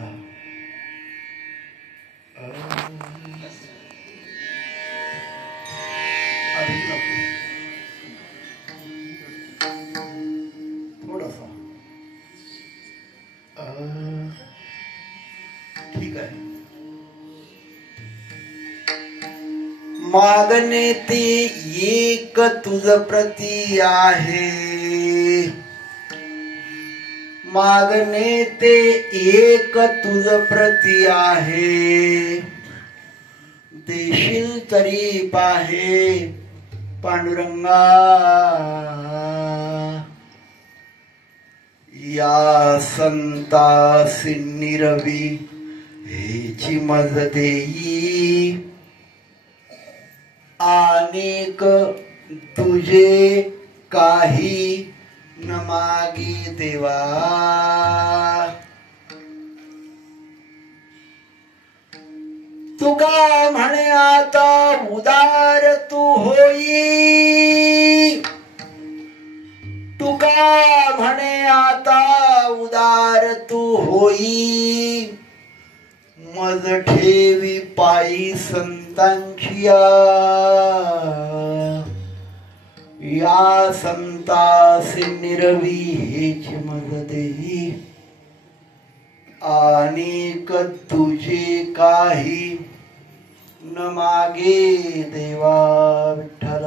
विठ्ठला अधिक नको थोडासा ठीक आहे. मागणे ते एक तुझ प्रती आहे, मागणे ते एक तुझ प्रती आहे, देशील तरी पाहे पांडुरंगा. या संतासी निरवी हेची मज देई, अनेक तुझे काही न मागे देवा. तुका म्हणे आता उदार तू होई, तुका म्हणे आता उदार तू होई, मज ठेवी पायी संतांची या संतासी निरवी हेची मज देई, अनेक तुझे काही न मागे देवा. विठ्ठल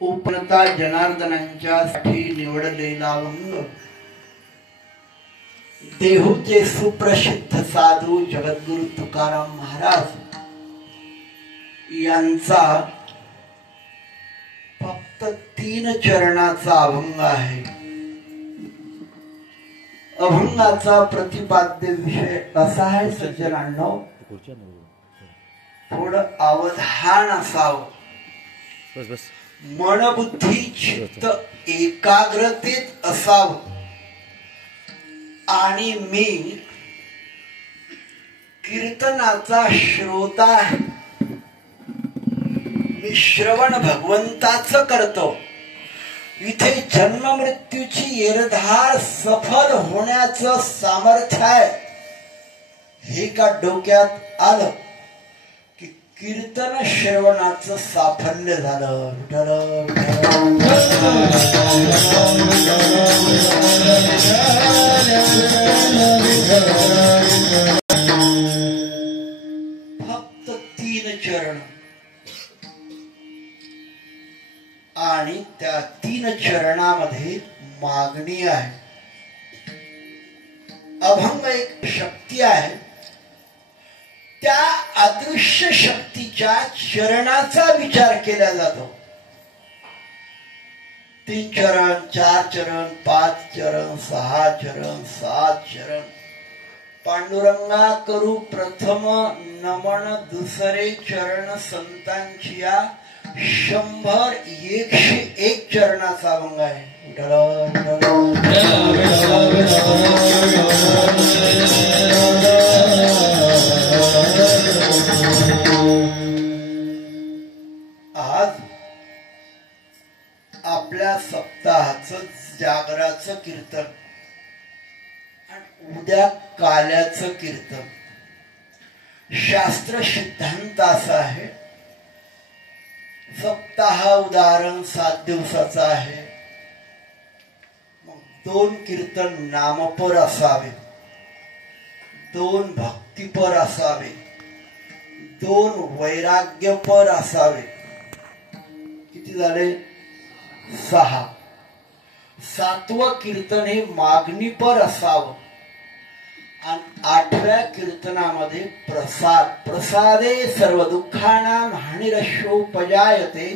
उपनता जनार्दनांच्या साठी निवडलेला अभंग देहूचे सुप्रसिद्ध साधू जगद्गुरु तुकाराम महाराज यांचा फक्त 3 चरणाचा अभंग आहे. अभंगाचा प्रतिपाद्य विषय असा आहे सज्जनांनो, थोडं अवधान असावं, मन बुद्धी चित्त एकाग्रतेत असावं. आणि मी कीर्तनाचा श्रोता आहे, मी श्रवण भगवंताचं करतो. इथे जन्म मृत्यूची येरधार सफल होण्याचं सामर्थ्य आहे. हे का डोक्यात आलं की कीर्तन श्रवणाचं साफल्य झालं. फक्त 3 चरण आणि त्या 3 चरणामध्ये मागणी आहे. अभंग एक शक्ती आहे, त्या अदृश्य शक्तीच्या चरणाचा विचार केला जातो. 3 चरण, 4 चरण, 5 चरण, 6 चरण, 7 चरण. पांडुरंगा करू प्रथम नमन, दुसरे चरण संतांची 100-101 चरणाचा अभंग आहे. आज आपल्या सप्ताहाचं जागराचं कीर्तन आणि उद्या काल्याचं कीर्तन. शास्त्र सिद्धांत असा आहे, सप्ताह उदाहरण 7 दिवसाचा आहे. मग 2 कीर्तन नामपर असावे, 2 भक्तिपर असावे, 2 वैराग्यपर असावे. किती झाले? 6. 7वं कीर्तन हे मागणीपर असावं. आणि 8व्या कीर्तनामध्ये प्रसाद, प्रसादे सर्व दुःखानां हानिरशोपजायते,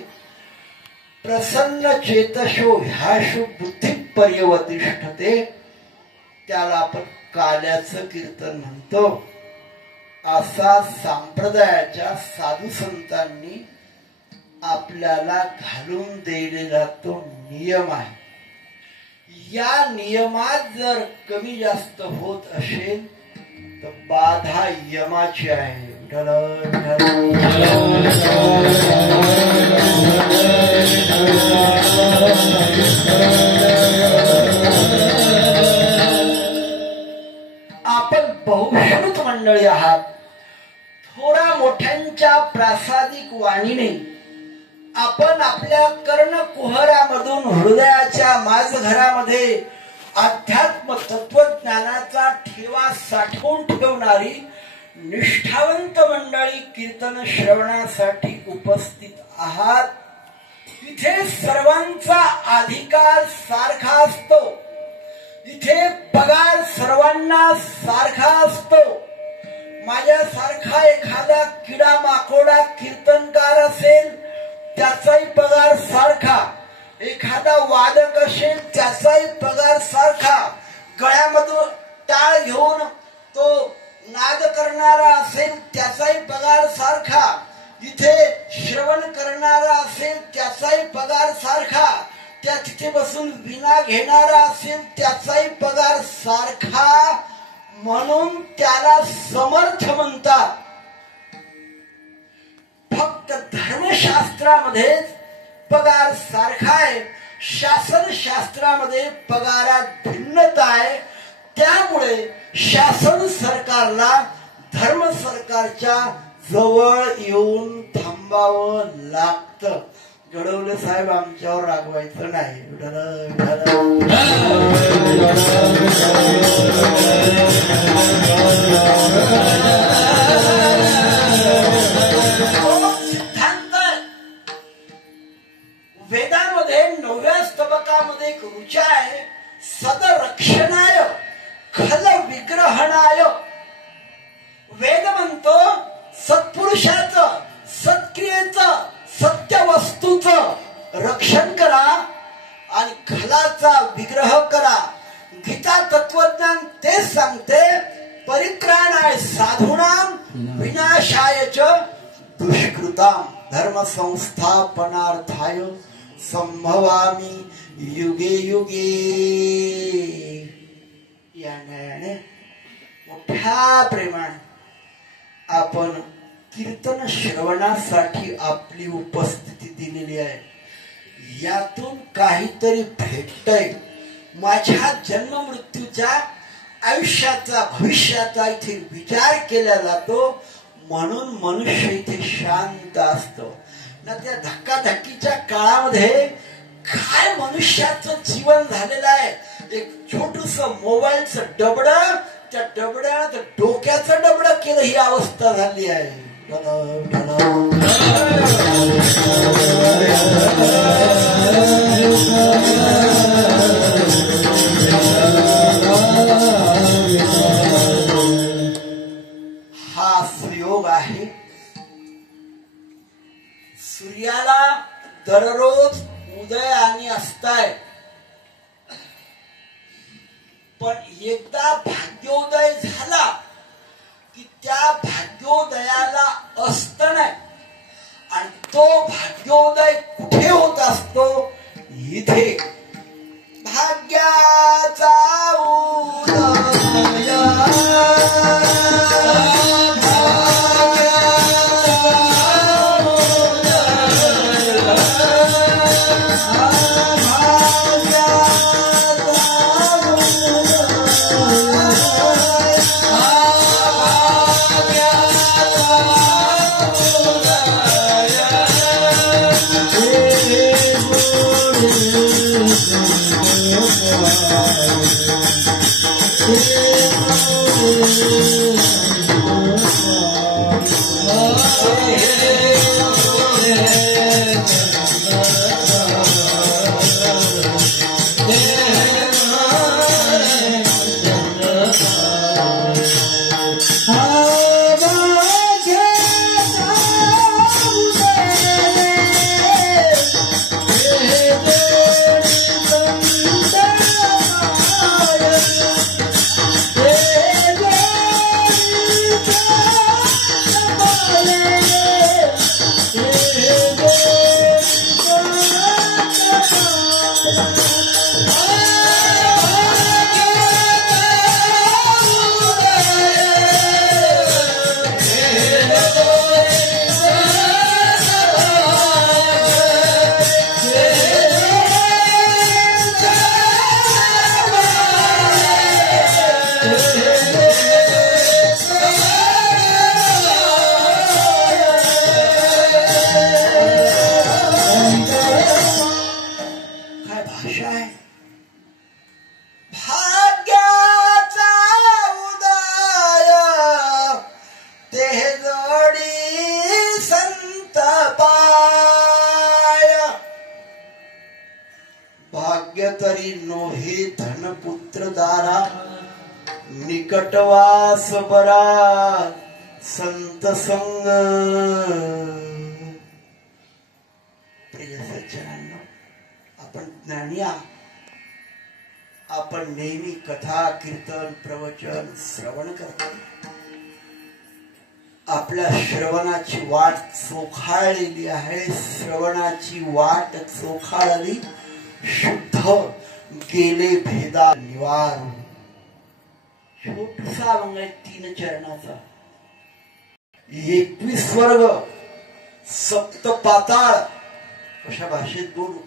प्रसन्न चेतशो ह्याशु बुद्धी पर्यवतिष्ठते, त्याला आपण काल्याचं कीर्तन म्हणतो. असा संप्रदायाच्या साधू संतांनी आपल्याला घालून दिलेला तो नियम आहे. या नियमात जर कमी जास्त होत असेल तर बाधा यमाची आहे. आपण बहुश्रुत मंडळी आहात. थोडा मोठ्यांच्या प्रासादिक वाणीने आपण आपल्या कर्णकुहरामधून हृदयाच्या माझघरामध्ये अध्यात्म तत्वज्ञानाचा ठेवा साठवून ठेवणारी निष्ठावंत मंडळी कीर्तन श्रवणासाठी उपस्थित आहात. इथे सर्वांचा अधिकार सारखा असतो. इथे पगार सर्वांना सारखा असतो. माझ्यासारखा एखादा किडा माकोडा कीर्तनकार असेल त्याचाही पगार सारखा, एखादा वादक असेल त्याचाही पगार सारखा, गळ्यामधून टाळ घेऊन तो नाद करणारा असेल त्याचाही पगार सारखा, इथे श्रवण करणारा असेल त्याचाही पगार सारखा, त्या तिथे बसून विना घेणारा असेल त्याचाही पगार सारखा. म्हणून त्याला समर्थ म्हणतात. फक्त धर्मशास्त्रामध्येच पगार सारखा आहे, शासन शास्त्रामध्ये पगारात भिन्नता आहे. त्यामुळे शासन सरकारला धर्म सरकारच्या जवळ येऊन थांबावं लागतं. घडवले साहेब आमच्यावर रागवायचं नाही. सिद्धांत वेदामध्ये 9व्या स्तबकामध्ये एक ऋचा आहे, सदरक्षणाय खल विग्रहणाय. वेद म्हणतो सत्पुरुषाचं, सत्क्रियेचं, सत्य वस्तूचं रक्षण करा आणि खलाचा विग्रह करा. गीता तत्वज्ञान तेच सांगते, परित्राणाय साधूनाम विनाशाय च दुष्कृताम धर्म संस्थापनार्थाय संभवामी युगे युगे. याने मोठ्या प्रेमाने आपण कीर्तन श्रवणासाठी आपली उपस्थिती दिलेली आहे. यातून काहीतरी भेटतंय. माझ्या जन्म मृत्यूच्या आयुष्याचा भविष्याचा इथे विचार केला जातो. म्हणून मनुष्य इथे शांत असतो ना. त्या धक्काधक्कीच्या काळामध्ये काय मनुष्याचं जीवन झालेलं आहे. एक छोटूस मोबाईलचं डबड, त्या डबड्यात डोक्याचं डबड केलं, ही अवस्था झाली आहे. हा सुयोग आहे. सूर्याला दररोज उदय आणि अस्ताय, पण एकदा भाग्योदय झाला की त्या भाग्योदयाला अस्त नाही. आणि तो भाग्योदय कुठे होत असतो? इथे. भाग्याचा उदय तरी नोहे धनपुत्र दारा निकटवास बरा संत संग. प्रिय सज्जनांनो, आपण ज्ञानी आहात. आपण नेहमी कथा कीर्तन प्रवचन श्रवण करतो. आपल्या श्रवणाची वाट चोखाळलेली आहे. श्रवणाची वाट चोखाळली शुद्ध गेले भेदा निवार. छोटसा अभंग आहे 3 चरणाचा. 21 वर्ग सप्त पाताळ अशा भाषेत बोलू.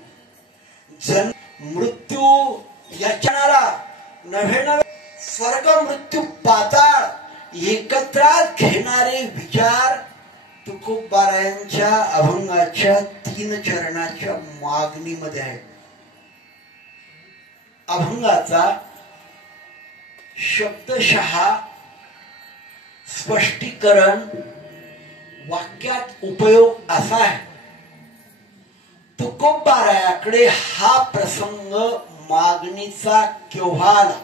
जन्म मृत्यू याचनारा नव्हे स्वर्ग मृत्यू पाताळ एकत्रात घेणारे विचार तुकोबारायांच्या अभंगाच्या 3 चरणाच्या मागणीमध्ये आहे. अभंगाचा शब्दशः स्पष्टीकरण वाक्यात उपयोग असा आहे. तुकोबारायाकडे हा प्रसंग मागणीचा केव्हा आला,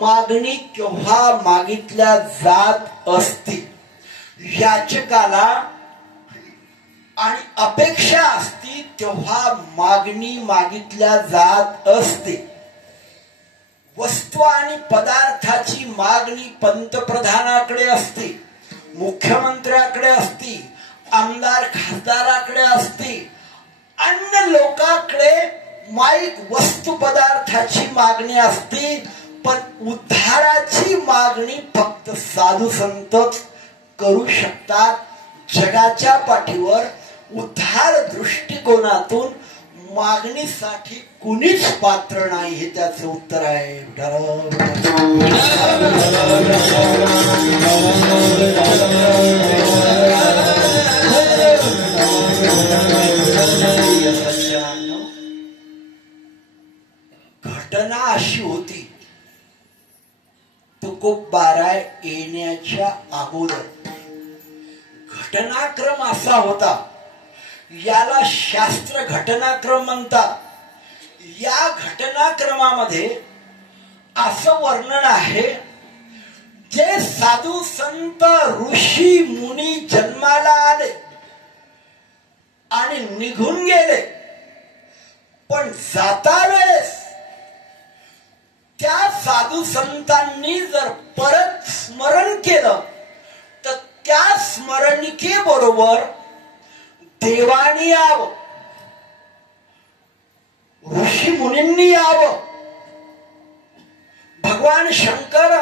मागणी केव्हा मागितल्या जात असती, याचकाला आणि अपेक्षा असती तेव्हा मागणी मागितल्या जात असते. वस्तू आणि पदार्थाची मागणी पंतप्रधानाकडे असते, मुख्यमंत्र्याकडे असते, आमदार खासदाराकडे असते. अन्य लोकांकडे माईक वस्तू पदार्थाची मागणी असते. पण उद्धाराची मागणी फक्त साधू संतच करू शकतात. जगाच्या पाठीवर उद्धार दृष्टिकोनातून मागणीसाठी कुणीच पात्र नाही, हे त्याचे उत्तर आहे. घटना अशी होती, तुकोबाराय येण्याच्या अगोदर घटनाक्रम असा होता. याला शास्त्र घटनाक्रम म्हणतात. या घटनाक्रमामध्ये असं वर्णन आहे, जे साधू संत ऋषी मुनी जन्माला आले आणि निघून गेले, पण जाता वेळेस त्या साधू संतांनी जर परत स्मरण केलं तर त्या स्मरणिकेबरोबर देवानी यावं, ऋषी मुनींनी यावं, भगवान शंकर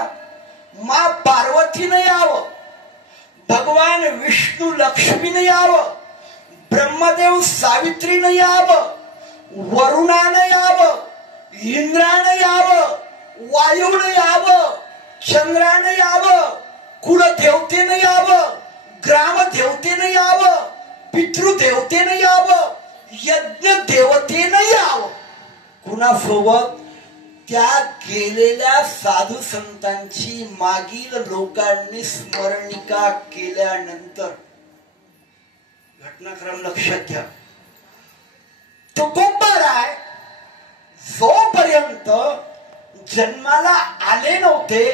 मा पार्वतीनं यावं, भगवान विष्णू लक्ष्मीनं यावं, ब्रह्मदेव सावित्रीनं यावं, वरुणानं यावं, इंद्रानं यावं, वायूनं यावं, चंद्रानं यावं, कुलदेवतेनं यावं, ग्रामदेवतेनं यावं, पितृदेवतेनं यावं, यज्ञ देवतेनं यावं. कुणासोबत? त्या गेलेल्या साधू संतांची मागील लोकांनी स्मरणिका केल्यानंतर. घटनाक्रम लक्षात घ्या. तुकोबाराय जोपर्यंत जन्माला आले नव्हते,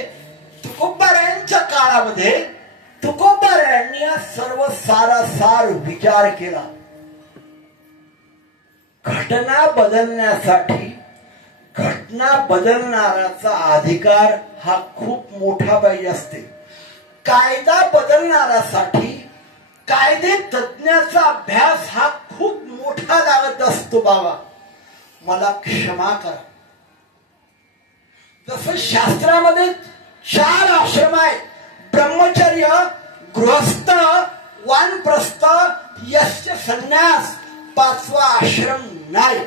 तुकोबारायांच्या काळामध्ये तुकोबारायांनी हा सर्व सारासार विचार केला. घटना बदलण्यासाठी घटना बदलणाराचा अधिकार हा खूप मोठा पाहिजे असते. कायदा बदलणारासाठी कायदे तज्ञाचा अभ्यास हा खूप मोठा लागत असतो बाबा. मला क्षमा करा. जसं शास्त्रामध्ये 4 आश्रम आहेत, ब्रह्मचर्य, गृहस्थ, वानप्रस्थ, यस्य संन्यास, 5वा आश्रम नाही.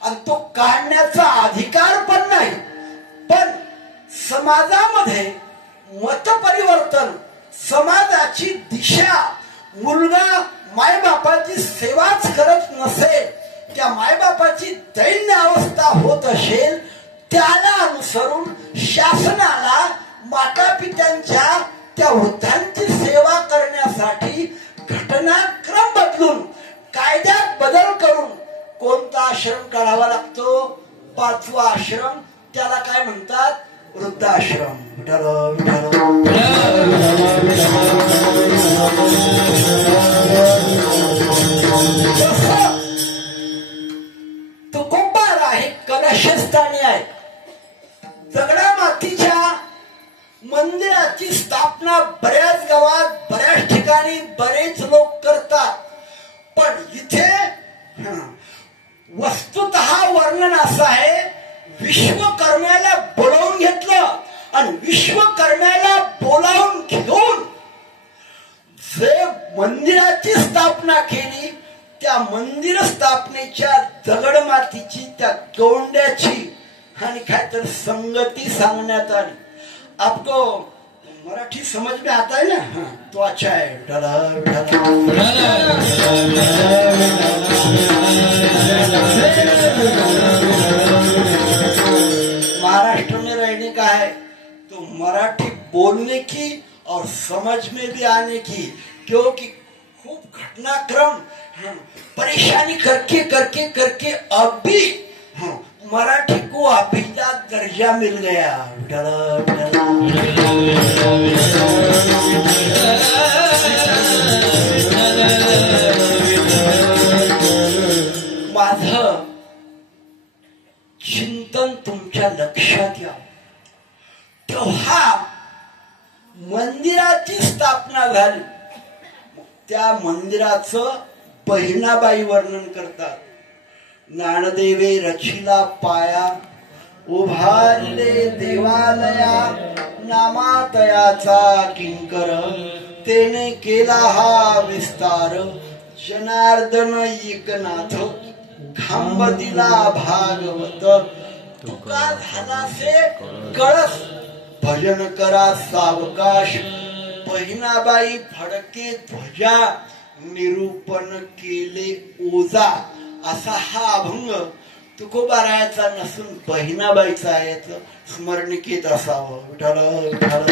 आणि तो काढण्याचा अधिकार पण नाही. पण समाजामध्ये मतपरिवर्तन, समाजाची दिशा, मुलगा मायबापाची सेवाच करत नसेल, त्या मायबापाची दैन्य अवस्था होत असेल, त्याला अनुसरून शासनाला मातापित्यांच्या त्या वृद्धांची सेवा करण्यासाठी घटनाक्रम बदलून, कायद्यात बदल करून कोणता आश्रम काढावा लागतो? 5वा आश्रम. त्याला काय म्हणतात? वृद्धाश्रम. तुकोबार आहे, कलशस्थानी आहे. दगडा मातीच्या मंदिराची स्थापना बऱ्याच गावात, बऱ्याच ठिकाणी बरेच लोक करतात. पण इथे वस्तुतः वर्णन असं आहे, विश्वकर्म्याला बोलावून घेतलं आणि विश्वकर्म्याला बोलावून घेऊन जे मंदिराची स्थापना केली, त्या मंदिर स्थापनेच्या दगडमातीची, त्या गौंड्याची आणि काय तर संगती सांगण्यात आली. आपको मराठी समझ में आता है ना? तो अच्छा है. महाराष्ट्र में रहने का है तो मराठी बोलने की और समझ में भी आने की, क्योंकि खूप घटनाक्रम परेशानी करके करके करके अभी मराठी को अभिजात दर्जा मिल गया. माझं चिंतन तुमच्या लक्षात यावं. तेव्हा मंदिराची स्थापना झाली. त्या मंदिराचं बहिणाबाई वर्णन करतात. ज्ञानदेवे रचिला पाया, उभारले देवालया, नामातयाचा किंकर, तेने केला हा विस्तार, जनार्दन एकनाथ, खांब दिला भागवत, तुका झालासे कळस, भजन करा सावकाश, बहिणाबाई फडके ध्वजा, निरूपण केले ओझा. असा हा अभंग तुकोबारायाचा नसून बहिणाबाईचा आहे, याचं स्मरणिकेत असावं. विठाल विठाल.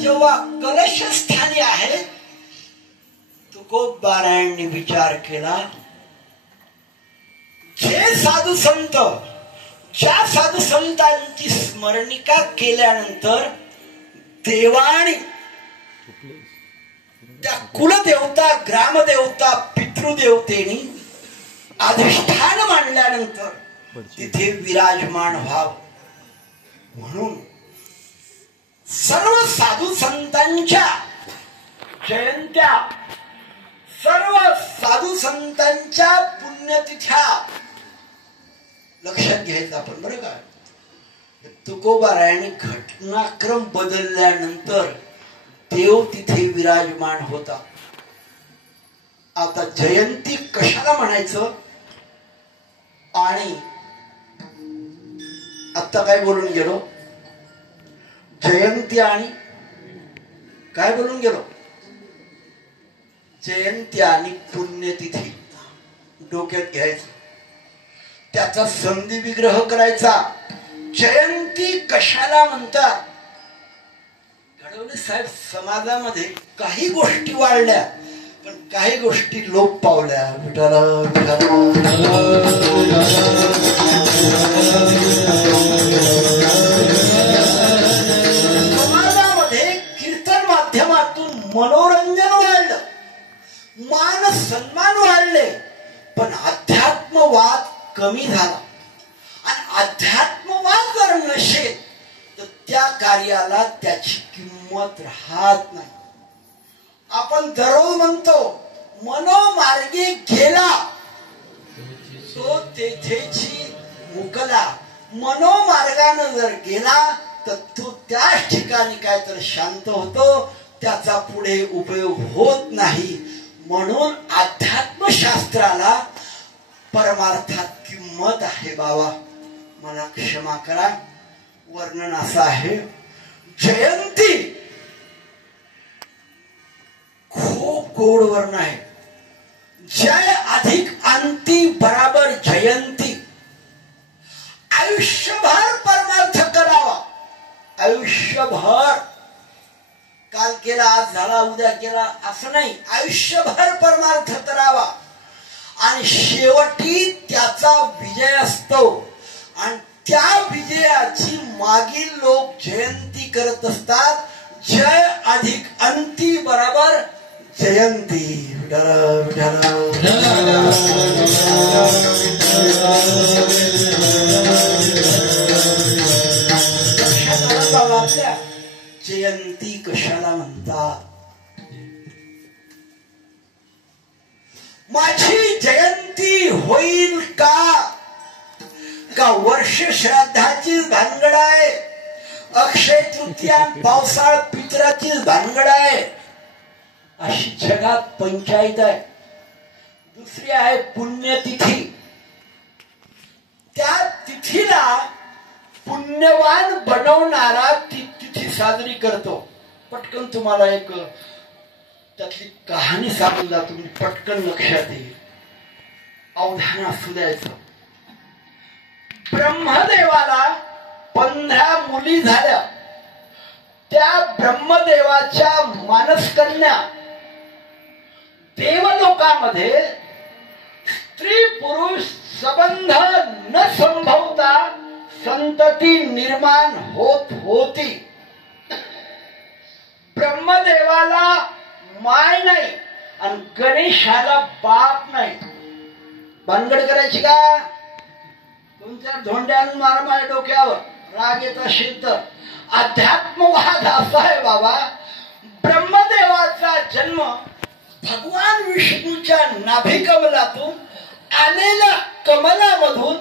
जेव्हा कलशस्थानी आहे, तुकोबारायांनी विचार केला, जे साधू संत, ज्या साधू संतांची स्मरणिका केल्यानंतर देवाणी त्या कुलदेवता, ग्रामदेवता, पितृदेवतेनी अधिष्ठान मांडल्यानंतर तिथे विराजमान व्हावं म्हणून सर्व साधू संतांच्या जयंत्या, सर्व साधू संतांच्या पुण्यतिथ्या लक्षात घ्यायचं आपण. बरं का? तुकोबारायांनी घटनाक्रम बदलल्यानंतर देव तिथे विराजमान होता. आता जयंती कशाला म्हणायचं? आणि आता काय बोलून गेलो? जयंती आणि काय बोलून गेलो? जयंती आणि पुण्यतिथी डोक्यात घ्यायचं. त्याचा संधी विग्रह करायचा. जयंती कशाला म्हणतात? घडवले साहेब, समाजामध्ये काही गोष्टी वाढल्या पण काही गोष्टी लोप पावल्या. समाजामध्ये कीर्तन माध्यमातून मनोरंजन वाढलं, मान सन्मान वाढले, पण अध्यात्मवाद कमी झाला. आणि अध्यात्मवाद जर नसेल तर त्या कार्याला त्याची किंमत राहत नाही. आपण दररोज म्हणतो मनोमार्गे गेला तो तेथेची मुकला. मनोमार्गानं जर गेला तर तो त्याच ठिकाणी काय तर शांत होतो, त्याचा पुढे उपयोग होत नाही. म्हणून अध्यात्मशास्त्राला परमार्थात किंमत आहे. बाबा मला क्षमा करा, वर्णन असं आहे. जयंती खूप गोड वर्ण आहे. जय अधिक अंती बराबर जयंती. आयुष्यभर परमार्थ करावा. आयुष्यभर, काल केला आज झाला उद्या केला असं नाही. आयुष्यभर परमार्थ करावा आणि शेवटी त्याचा विजय असतो. आणि त्या विजयाची मागील लोक जयंती करत असतात. जय अधिक अंती बराबर जयंती. जयंती कशाला म्हणतात? माझी जयंती होईल का? वर्ष श्राद्धाचीच भानगड आहे, अक्षय तृतीया पावसाळ पितराचीच भानगड आहे. अशी जगात पंचायत आहे. दुसरी आहे पुण्यतिथी. त्या तिथीला पुण्यवान बनवणारा ती तिथी साजरी करतो. पटकन तुम्हाला एक त्यातली कहाणी सांगून जातो, तुम्ही पटकन लक्षात येईल, अवधान असू द्यायचं. ब्रह्मदेवाला 15 मुली झाल्या. त्या ब्रह्मदेवाच्या मानसकन्या देवलोकामध्ये स्त्री पुरुष संबंध न संभवता संतती निर्माण होत होती. ब्रह्मदेवाला माय नाही आणि गणेशाला बाप नाही. भानगड करायची का? तुमच्या धोंड्यानं मार माझ्या डोक्यावर, राग येत असेल तर. अध्यात्मवाद असा आहे बाबा, ब्रह्मदेवाचा जन्म भगवान विष्णूच्या नाभिकमलातून आलेल्या कमलामधून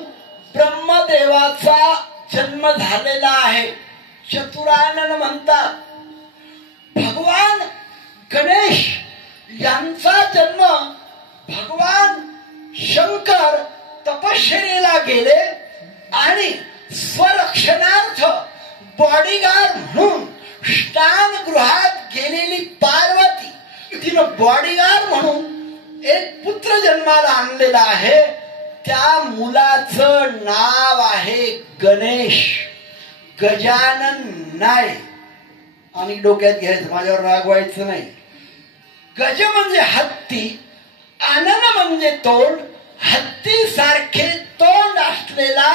ब्रह्मदेवाचा जन्म झालेला आहे. चतुरानन म्हणतात. भगवान गणेश यांचा जन्म भगवान शंकर तपश्चर्येला गेले आणि स्वरक्षणार्थ बॉडीगार्ड म्हणून स्नानगृहात गेलेली पार्वती, तिनं बॉडीगार्ड म्हणून एक पुत्र जन्माला आणलेला आहे. त्या मुलाचं नाव आहे गणेश, गजानन नाही. आणि डोक्यात घ्यायचं, माझ्यावर रागवायचं नाही. गज म्हणजे हत्ती, आनन म्हणजे तोंड. हत्ती सारखे तोंड असलेला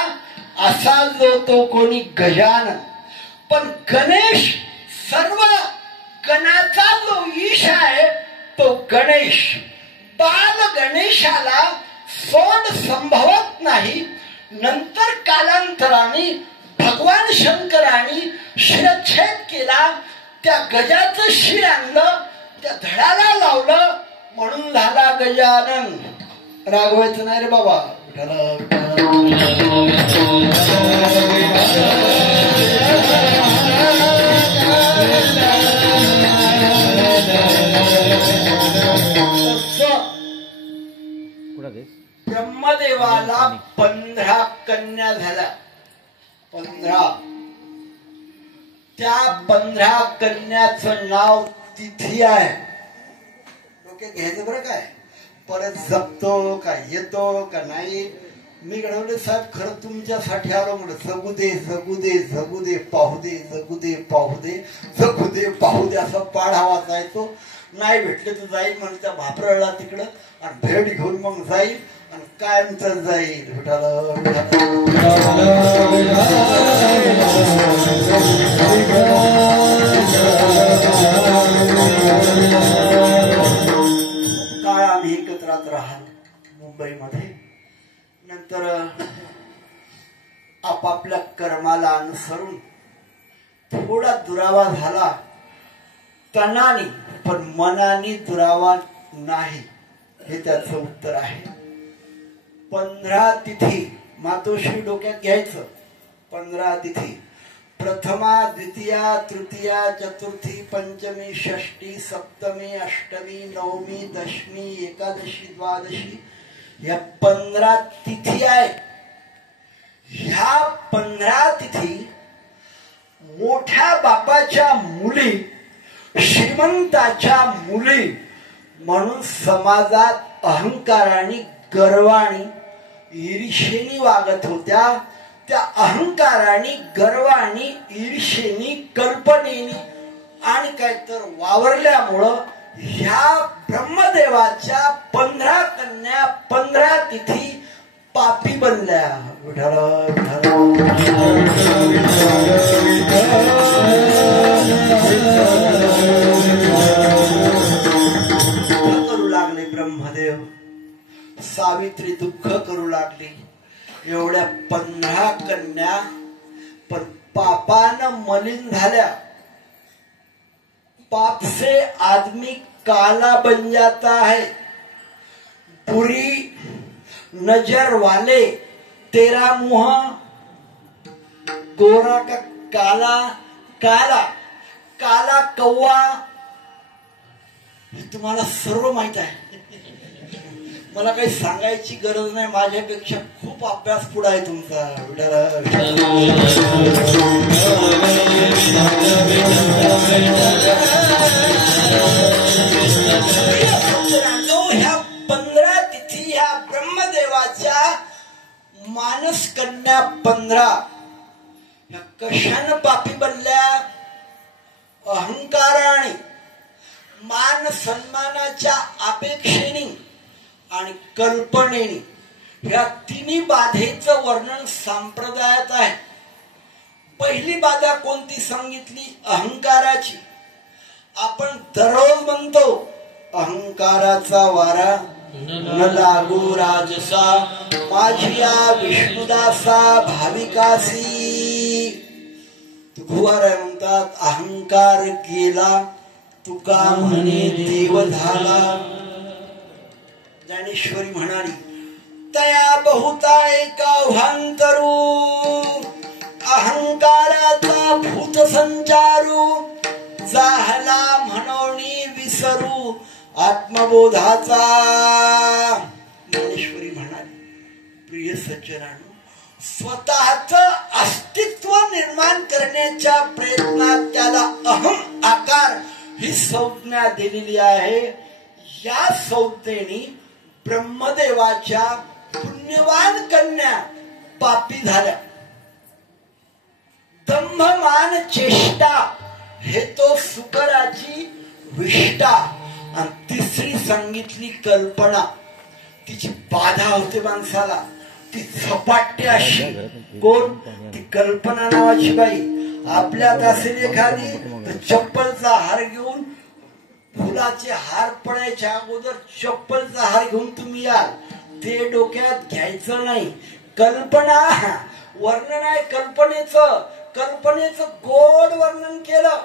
असा जो तो कोणी गजानन. पण गणेश सर्व गणाचा जो ईश आहे तो गणेश. बाल गणेशाला सोंड संभवत नाही. नंतर कालांतराने भगवान शंकरांनी शिरच्छेद केला. त्या गजाचं शिर आणलं, त्या धडाला लावलं, म्हणून झाला गजानन. रागवायचं नाही रे बाबा. ब्रह्मदेवाला 15 कन्या झाल्या. 15. त्या 15 कन्याचं नाव तिथी आहे. डोक्यात घ्यायचं बरं काय. परत जपतो का येतो का नाही. मी घडवले साहेब खरं तुमच्यासाठी आलो म्हणून. जगू दे जगू दे जगू दे पाहू दे, जगू दे पाहू दे, जगू दे पाहू दे असं पाढा वाचायचो. नाही भेटले तर जाईल म्हणून त्या भापरळला तिकडं आणि भेट घेऊन मग जाईल आणि कायमच जाईल. काय आम्ही एकत्रात राहत मुंबईमध्ये. नंतर आपापल्या कर्माला अनुसरून थोडा दुरावा झाला तनाने, पण मनाने दुरावा नाही, हे त्याचं उत्तर आहे. 15 तिथी मातोश्री डोक्यात घ्यायचं. 15 तिथी प्रथमा, द्वितीया, तृतीया, चतुर्थी, पंचमी, षष्ठी, सप्तमी, अष्टमी, नवमी, दशमी, एकादशी, द्वादशी, या 15 तिथी आहे. ह्या 15 तिथी मोठ्या बापाच्या मुली, श्रीमंताच्या मुली म्हणून समाजात अहंकाराने, गर्वाने, ईर्षेने वागत होत्या. त्या अहंकाराने, गर्वाने, ईर्षेने, कल्पनेने आणि काय तर वावरल्यामुळं ह्या ब्रह्मदेवाच्या 15 कन्या 15 तिथी पापी बनल्या. विठ्ठल करू लागले ब्रह्मदेव. सावित्री दुःख करू लागली. एवढ्या 15 कन्या पण पापानं मलिन झाल्या. पाप से आदमी काला बन जाता है. बुरी नजर वाले तेरा मुंह गोरा का काला, काला काला कौवा, हे तुम्हाला सर्व माहित आहे. मला काही सांगायची गरज नाही. माझ्यापेक्षा खूप अभ्यास पुढे आहे तुमचा. ह्या 15 तिथी ह्या ब्रह्मदेवाच्या मानस कन्या 15 ह्या कशानं पापी बनल्या? अहंकाराने, मान सन्मानाच्या अपेक्षेने आणि कल्पनेने. ह्या तिन्ही बाधेचं वर्णन संप्रदायात आहे. पहिली बाधा कोणती सांगितली? अहंकाराची. आपण दररोज म्हणतो अहंकाराचा वारा न लागू राजसा, माझिया विष्णुदासा भाविकासी. तुकोबाराय म्हणतात अहंकार गेला तुका म्हणे देव झाला. ज्ञानेश्वरी म्हणाली तया बहुता एका भांतरू, अहंकाराचा भूत संचारू, झाला म्हणोनी विसरू आत्मबोधाचा. ज्ञानेश्वरी म्हणाली प्रिय सज्जनांनो, स्वतःच अस्तित्व निर्माण करण्याच्या प्रयत्नात त्याला अहम आकार ही संज्ञा दिलेली आहे. या संज्ञेने ब्रह्मदेवाच्या पुण्यवान कन्या पापी झाल्या. दंभमान चेष्टा हे तो सुकराची विष्टा. आणि तिसरी सांगितली कल्पना. तिची बाधा होते माणसाला. ती झपाट्य अशी. कोण? ती कल्पना नावाची बाई. आपल्यात असेल एखादी तर चप्पलचा हार घेऊन, फुलाचे हार पडायच्या अगोदर चप्पलचा हार घेऊन तुम्ही याल. ते डोक्यात घ्यायचं नाही. कल्पना वर्णन आहे कल्पनेचं. कल्पनेचं गोड वर्णन केलं.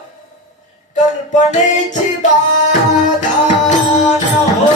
कल्पनेची बाधा न हो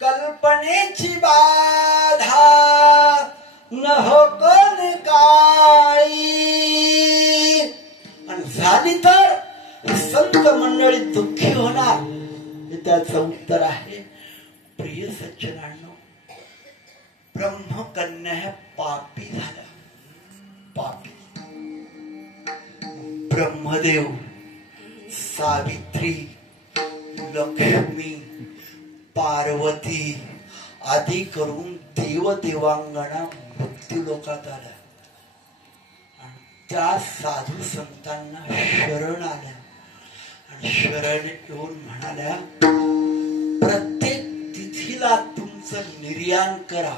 कल्पनेची बाधा न हो कोण काही. आणि झाली तर संत मंडळी दुःखी होणार. हे त्याचं उत्तर आहे. ब्रह्मकन्या ह्या पापी झाल्या. पापी. ब्रह्मदेव, सावित्री, लक्ष्मी, पार्वती आदी करून देवदेवांगणा मृत्यूलोकात आल्या. त्या साधू संतांना शरण आल्या आणि शरण येऊन म्हणाल्या, प्रत्येक तिथीला तुमचं निर्याण करा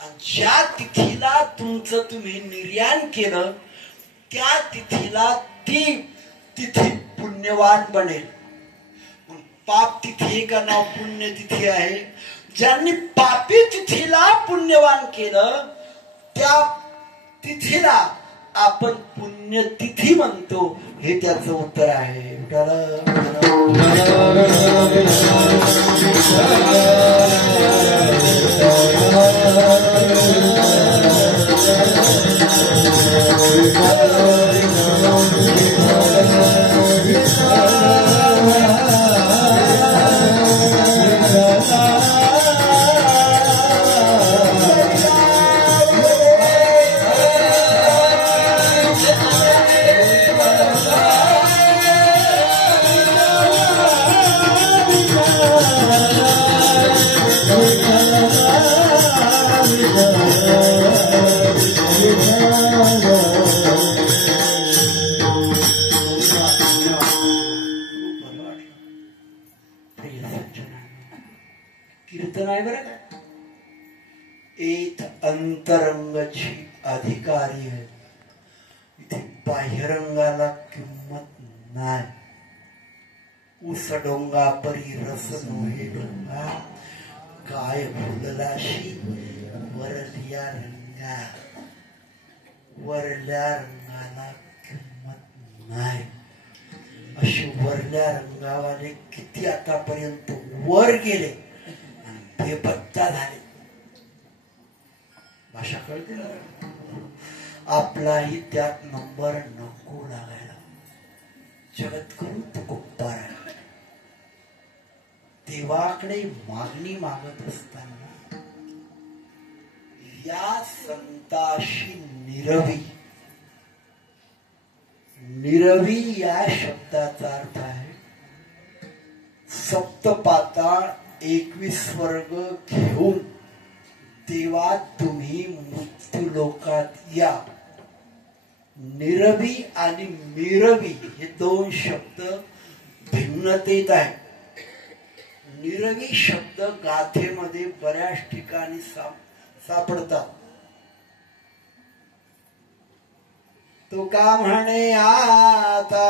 आणि ज्या तिथीला तुमचं तुम्ही निर्याण केलं त्या तिथीला ती तिथी पुण्यवान बनेल. पाप तिथी हे का नाव पुण्य तिथी आहे. ज्यांनी पापी तिथीला पुण्यवान केलं त्या तिथीला आपण पुण्यतिथी म्हणतो. हे त्याचं उत्तर आहे. कीर्तन आहे बरं का. एक अंतरंगाची अधिकारी आहे. इथे बाह्यरंगाला किंमत नाही. उस डोंगा परी रस नोहे डोंगा काय फुललाशी वरल्या रंगा. वरल्या रंगाला किंमत नाही. अशी वरल्या रंगावाले किती आतापर्यंत वर गेले आणि बेपत्ता झाले. भाषा कळते ना. आपलाही त्यात नंबर नको लागायला. जगद्गुरु तुकोबार देवाकडे मागणी मागत असताना या संताशी निरवी. निरवी या शब्दाचा अर्थ आहे सप्तपाताळ 21 वर्ग घेऊन देवा तुम्ही मृत्यू लोकात या. निरवी आणि मिरवी हे दोन शब्द भिन्नतेत आहेत. निरवी शब्द गाथेमध्ये बऱ्याच ठिकाणी सापडतात. तो का म्हणे आता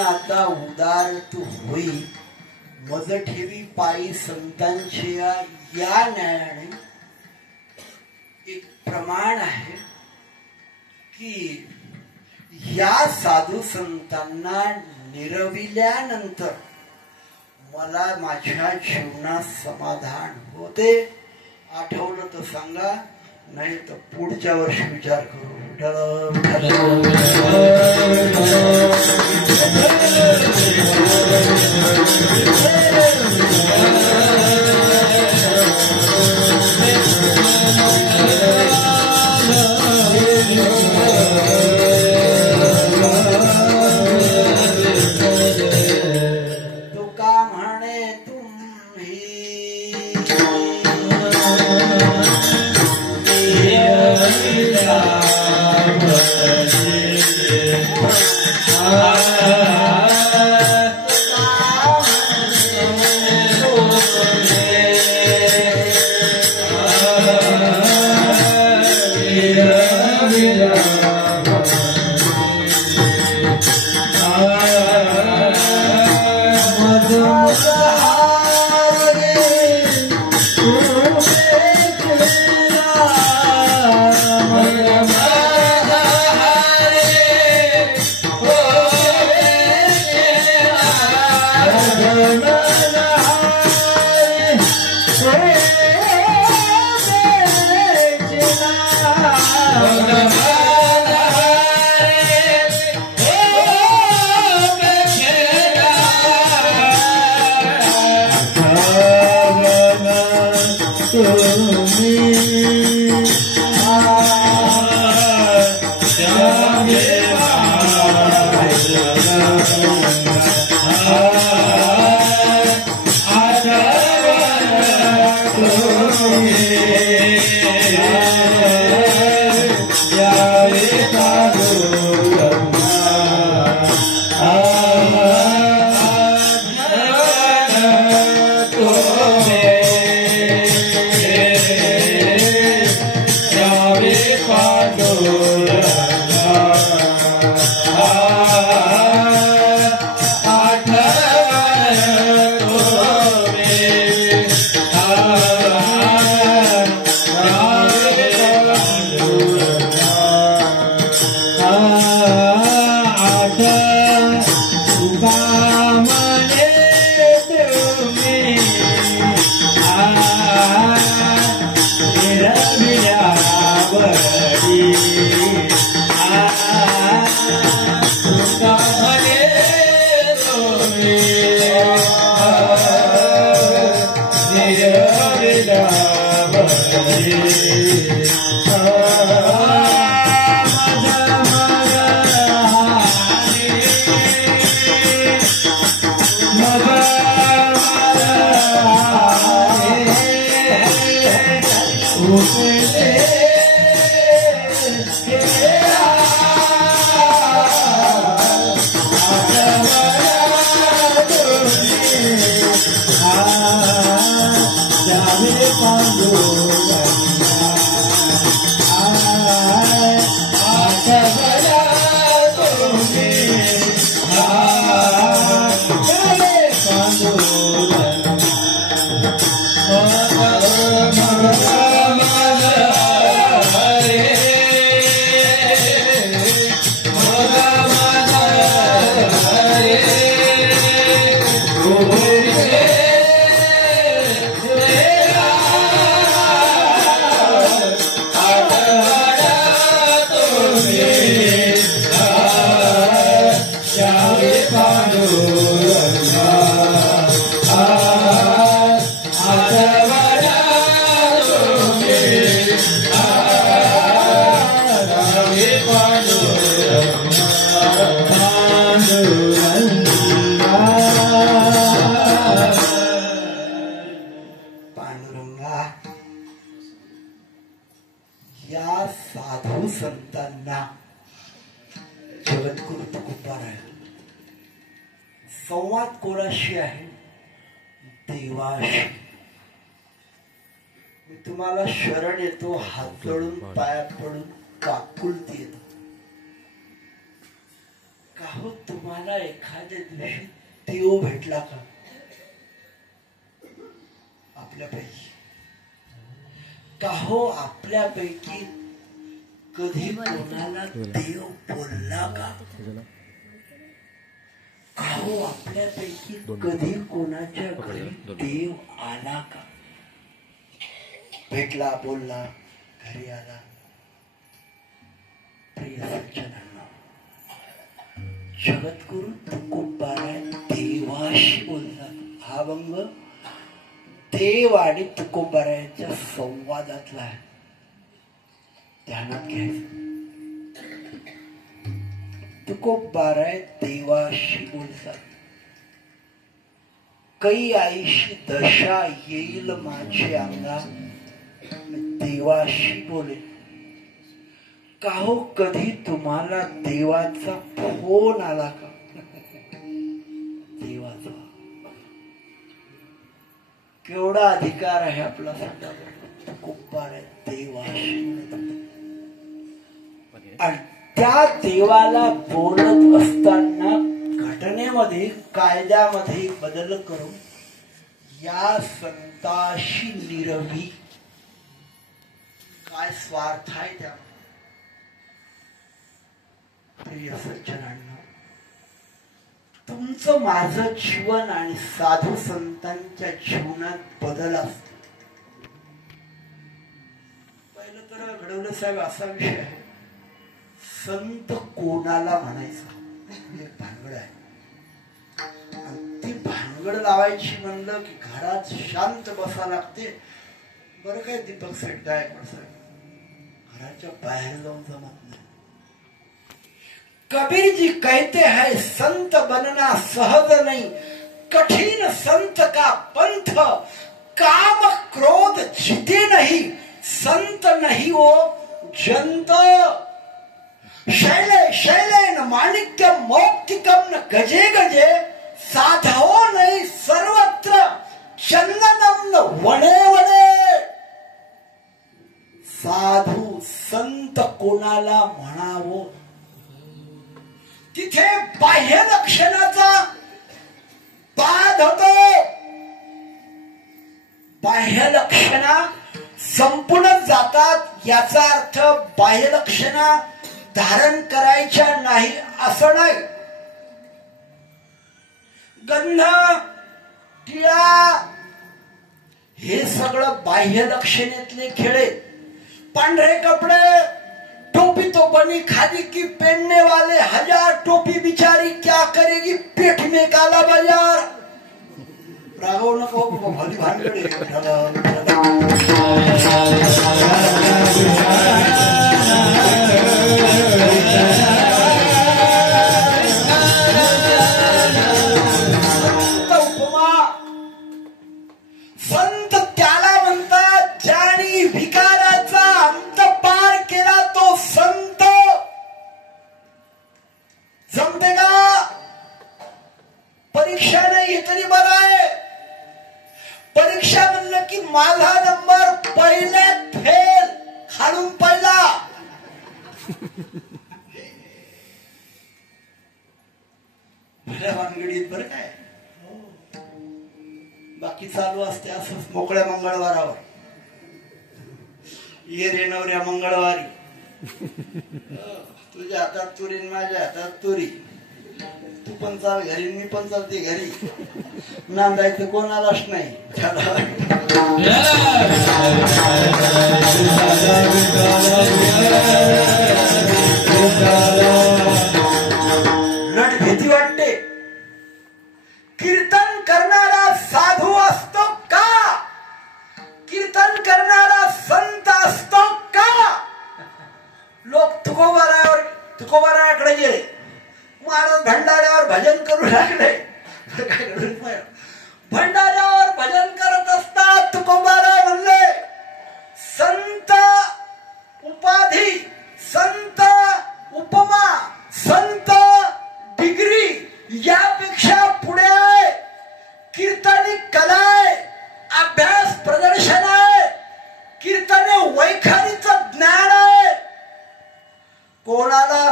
आता उदार तू होई मज ठेवी पायी संतांच्या या न्यायाने. एक प्रमाण आहे की या साधू संतांना निरविल्यानंतर मला माझ्या जीवनात समाधान होते. आठवलं तर सांगा, नाही तर पुढच्या वर्षी विचार करू. संवाद कोणाशी आहे? देवाशी. मी तुम्हाला शरण येतो, हात जोडून पाया पडून काकुलती येतो. का हो तुम्हाला एखाद्या दिवशी देव भेटला का आपल्यापैकी? का हो आपल्यापैकी कधी कोणाला देव बोलला का? हो आपल्यापैकी कधी कोणाच्या घरी देव आला का? भेटला, बोलला, घरी आला? प्रिय सज्जनांनो, जगद्गुरु तुकोबाराय देवाशी बोलतात. हा अभंग देव आणि तुकोबारायांच्या संवादातला आहे, ध्यानात घ्यायचं. तुकोबाराय देवाशी बोलतात. कै आईशी दशा येईल माझे अंगा, देवाशी बोले. का हो कधी तुम्हाला देवाचा फोन आला का? देवाचा केवढा अधिकार आहे आपला सगळा. तुकोबाराय देवाशी आणि त्या देवाला बोलत असताना घटनेमध्ये, कायद्यामध्ये बदल करून या संताशी निरवी. काय स्वार्थ आहे त्या? प्रिय सज्जनांनो, तुमचं माझं जीवन आणि साधू संतांच्या जीवनात बदल असतो. पहिलं तर घडवलं साहेब असा विषय आहे, संत कोणाला म्हणायचा एक भानगड आहे. ती भानगड लावायची म्हणलं की घरात शांत बसा लागते. बरं काय दीपक सेठ गायकवाड साहेब, घराच्या बाहेर जाऊन जमत नाही. कबीर जी कहते हैं संत बनना सहज नहीं, कठिन संत का पंथ, काम क्रोध जीते नहीं, संत नहीं वो जंत। शैले शैले न माणिक्य मौक्तिकम न गजे गजे, साधवो नहीं सर्वत्र चंदनम न वने वने। साधू संत कोणाला म्हणावं? तिथे बाह्य लक्षणाचा बाध होतो। बाह्य लक्षणा संपूर्ण जातात याचा अर्थ बाह्य लक्षणा धारण करायच्या नाही असं नाही। गंध, टिळा हे सगळं बाह्य लक्षणेतले खेळे। पांढरे कपडे, टोपी तो बनी खादी की पहनने वाले हजार, टोपी बिचारी क्या करेगी पेट में काला बाजार। रागव नको भली भानगडी। उपमा संत त्याला म्हणतात ज्यानी विकाराचा अंत पार केला तो संत। जमते का? परीक्षा नाही हे तरी बरं आहे। परीक्षा म्हणलं की माझा नंबर पहिल्यात फेल, खालून पहिला। भल्या भानगडीत बरं काय, बाकी चालू असते असंच मोकळ्या मंगळवारावर। ये रे नवऱ्या मंगळवारी, तुझ्या हातात तुरी माझ्या हातात तुरी, तू पण चाल घरी मी पण चालते घरी, नांदायचं कोणालाच नाही। लढ भीती वाटते। कीर्तन करणारा साधू असतो का? कीर्तन करणारा संत असतो का? लोक तुकोबाराकडे गेले, महाराज भंडाऱ्यावर भजन करू लागले। भंडाऱ्यावर भजन करत असतात तुकोबारा म्हणले संत उपाधी, संत उपमा, संत डिग्री यापेक्षा पुढे आहे। कीर्तनी कला आहे, अभ्यास प्रदर्शन आहे, कीर्तने वैखरीचं ज्ञान आहे। कोणाला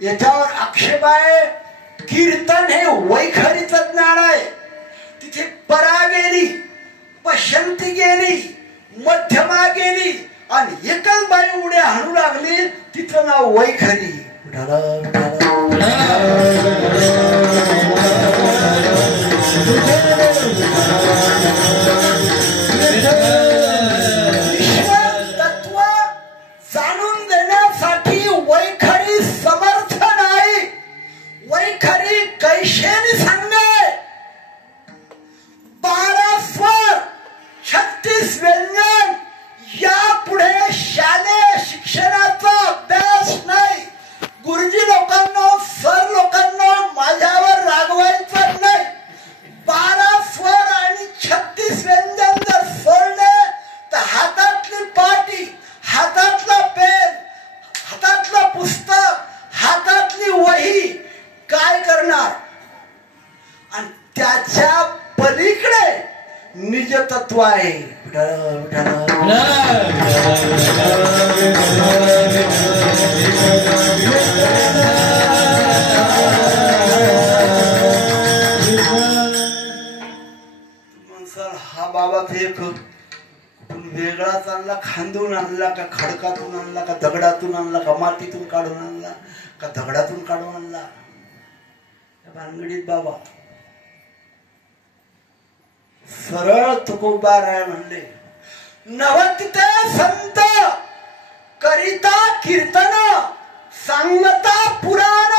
याच्यावर आक्षेप आहे? कीर्तन हे वैखरीचं ज्ञान आहे। तिथे परा गेली, पश्यंती गेली, मध्यमा गेली आणि एकच बाई उड्या हाणू लागली, तिचं नाव वैखरी। तत्व जाणून देण्यासाठी वैखरी समर्थ नाही। वैखरी कैशेनी सांगे 12 स्वर 36 व्यंजन, या पुढे शालेय शिक्षणाचा अभ्यास नाही। गुरुजी लोकांना, सर लोकांना माझ्यावर रागवायचं नाही। 12 स्वर आणि 36 व्यंजन जर सोडले तर हातातली पाटी, हातातला पेन, हातातलं पुस्तक, हातातली वही काय करणार? आणि त्याच्या पलीकडे निज तत्व आहे। हा बाबा ते वेगळा चालला, खांदून आणला का, खडकातून आणला का, दगडातून आणला का, मातीतून काढून आणला का, दगडातून काढून आणला? भानगडीत बाबा सरळ तुकोबाराय म्हणले नवतिते संत करिता कीर्तन सांगता पुराण।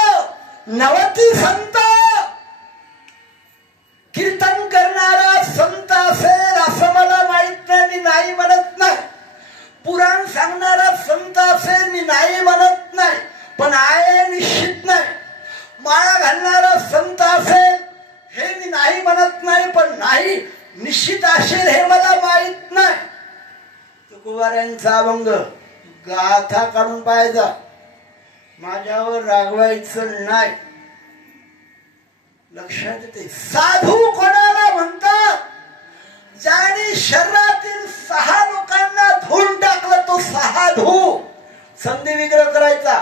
नवती संत कीर्तन करणारा संत असेल असं मला माहित नाही, मी नाही म्हणत नाही। पुराण सांगणारा संत असेल मी नाही म्हणत नाही, पण आहे निश्चित असेल हे मला माहित नाही. तुकोबारायांचा अभंग गाथा काढून पाहायचा, माझ्यावर रागवायचं नाही. लक्षात येते. साधू कोणाला म्हणतात? ज्याने शरीरातील 6 लोकांना धुवून टाकलं तो साधू, संधी विग्रह करायचा.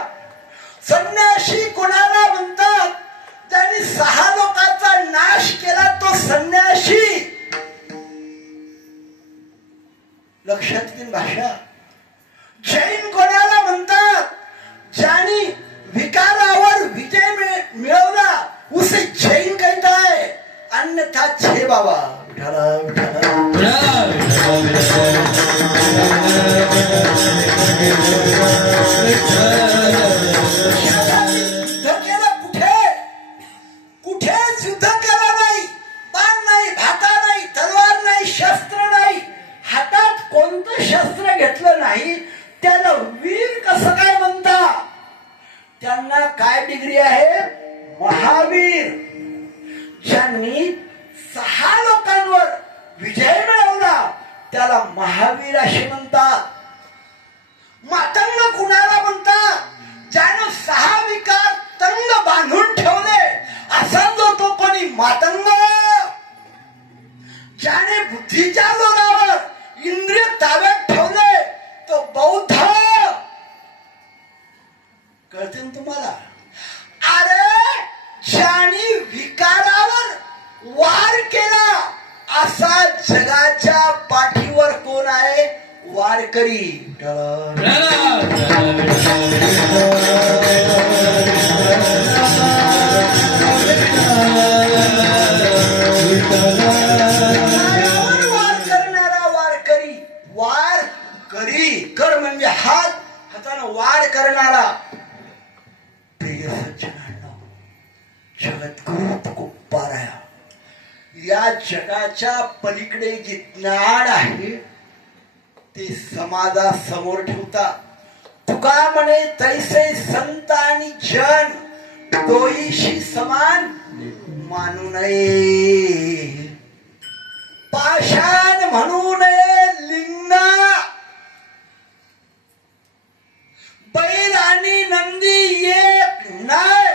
संन्यासी कोणाला म्हणतात? ज्याने 6 लोकांचा नाश केला तो संन्यासी. लक्षात येईल भाषा. जैन कोणाला म्हणतात? ज्याने विकारावर विजय मिळवला उसे जैन कहता है, अन्यथा छे बाबा. कुठेच युद्ध केलं नाही, बाण नाही, भाता नाही, तलवार नाही, शस्त्र नाही, हातात कोणतं शस्त्र घेतलं नाही, त्याला वीर कसं काय म्हणता? त्यांना काय डिग्री आहे? महावीर. ज्यांनी 6 लोकांवर विजय मिळवला त्याला महावीर असे म्हणतात. मातंग कुणाला म्हणतात? ज्यानं 6 विकार तंग बांधून ठेवले असा जो तो कोणी मातंग. ज्याने बुद्धीच्या जोरावर इंद्रिय ताब्यात ठेवले तो बौद्ध. कळते ना तुम्हाला? अरे ज्याने विकारावर वार केला असा जगाच्या पाठीवर कोण आहे? वारकरी. वार करणारा वारकरी. वारकरी कर म्हणजे हात, हाताने वार करणारा. प्रिय सज्जनांनो, जगद्गुरु तुकोबाराया या जगाच्या पलीकडे जे ज्ञान आहे ते समाजासमोर ठेवतात. तुका म्हणे तैसे संत आणि जन दोईशी समान मानू नये. पाषाण म्हणू नये लिंगना. बैल आणि नंदी एक नाही,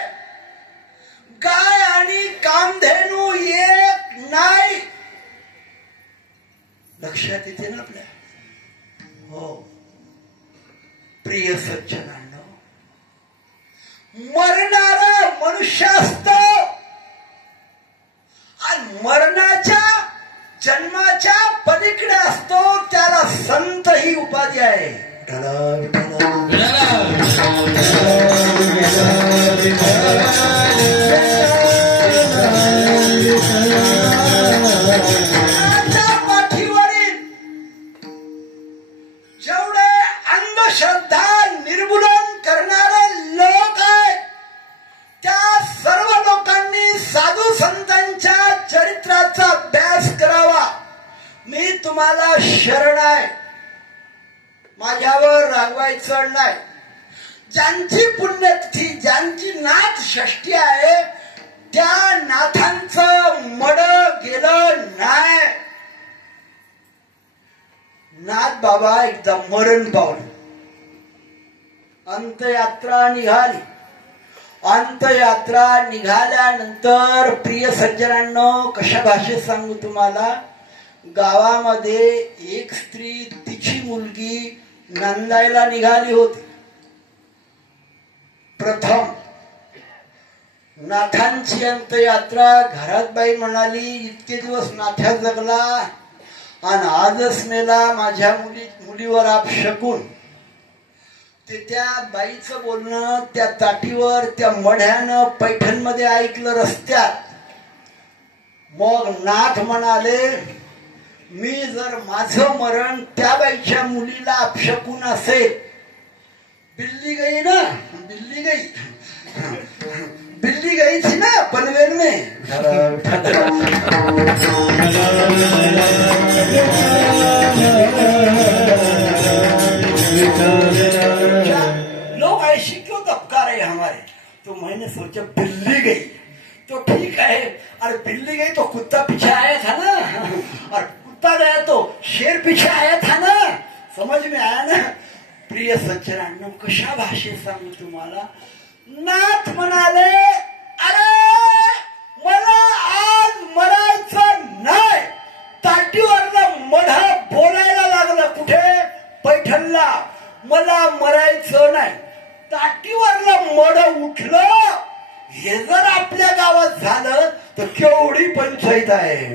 गाय आणि कामधेनू एक नाही. लक्षात येते ना आपल्या? हो. प्रिय सज्जनांनो, मरणारा मनुष्य असतो आणि मरणाच्या जन्माच्या पलीकडे असतो त्याला संत ही उपाधी आहे. पाठीवरील जेवढे अंधश्रद्धा निर्मूलन करणारे लोक आहेत त्या सर्व लोकांनी साधू संतांच्या चरित्राचा अभ्यास करावा. मी तुम्हाला शरण आहे, माझ्यावर रागवायचं नाही. ज्यांची पुण्यतिथी, ज्यांची नाथ षष्ठी आहे त्या नाथांचं मड गेलं नाही. नाथ बाबा एकदा मरण पावले, अंतयात्रा निघाली. अंतयात्रा निघाल्यानंतर प्रिय सज्जनांनो, कशा भाषेत सांगू तुम्हाला, गावामध्ये एक स्त्री तिची मुलगी नांदायला निघाली होती. प्रथम नाथांची अंतयात्रा. घरात बाई म्हणाली, इतके दिवस नाथ्या जगला आणि आजच मेला, माझ्या मुलीवर अपशकुन. ते त्या बाईचं बोलणं त्या ताटीवर त्या मढ्यानं पैठणमध्ये ऐकलं रस्त्यात. मग नाथ म्हणाले, मी जर माझं मरण त्या बाईच्या मुलीला अपशकुन असेल, बिल्ली गई ना, बिल्ली गई, बिल्ली गई थी ना पनवेल में. लोग ऐसे क्यों दबका रहे हमारे? तो मैंने सोचा बिल्ली गई तो ठीक है, और बिल्ली गई तो कुत्ता पीछे आया था ना, और कुत्ता गया तो शेर पीछे आया था ना, समज में आया ना. प्रिय सज्जनांनो, कशा भाषेत सांगू तुम्हाला. नाथ म्हणाले, अरे मला आज मरायचं नाही. ताटीवरला मढा बोलायला लागला. कुठे? पैठणला. मला मरायचं नाही. ताटीवरला मढ उठलं. हे जर आपल्या गावात झालं तर केवढी पंचायत आहे.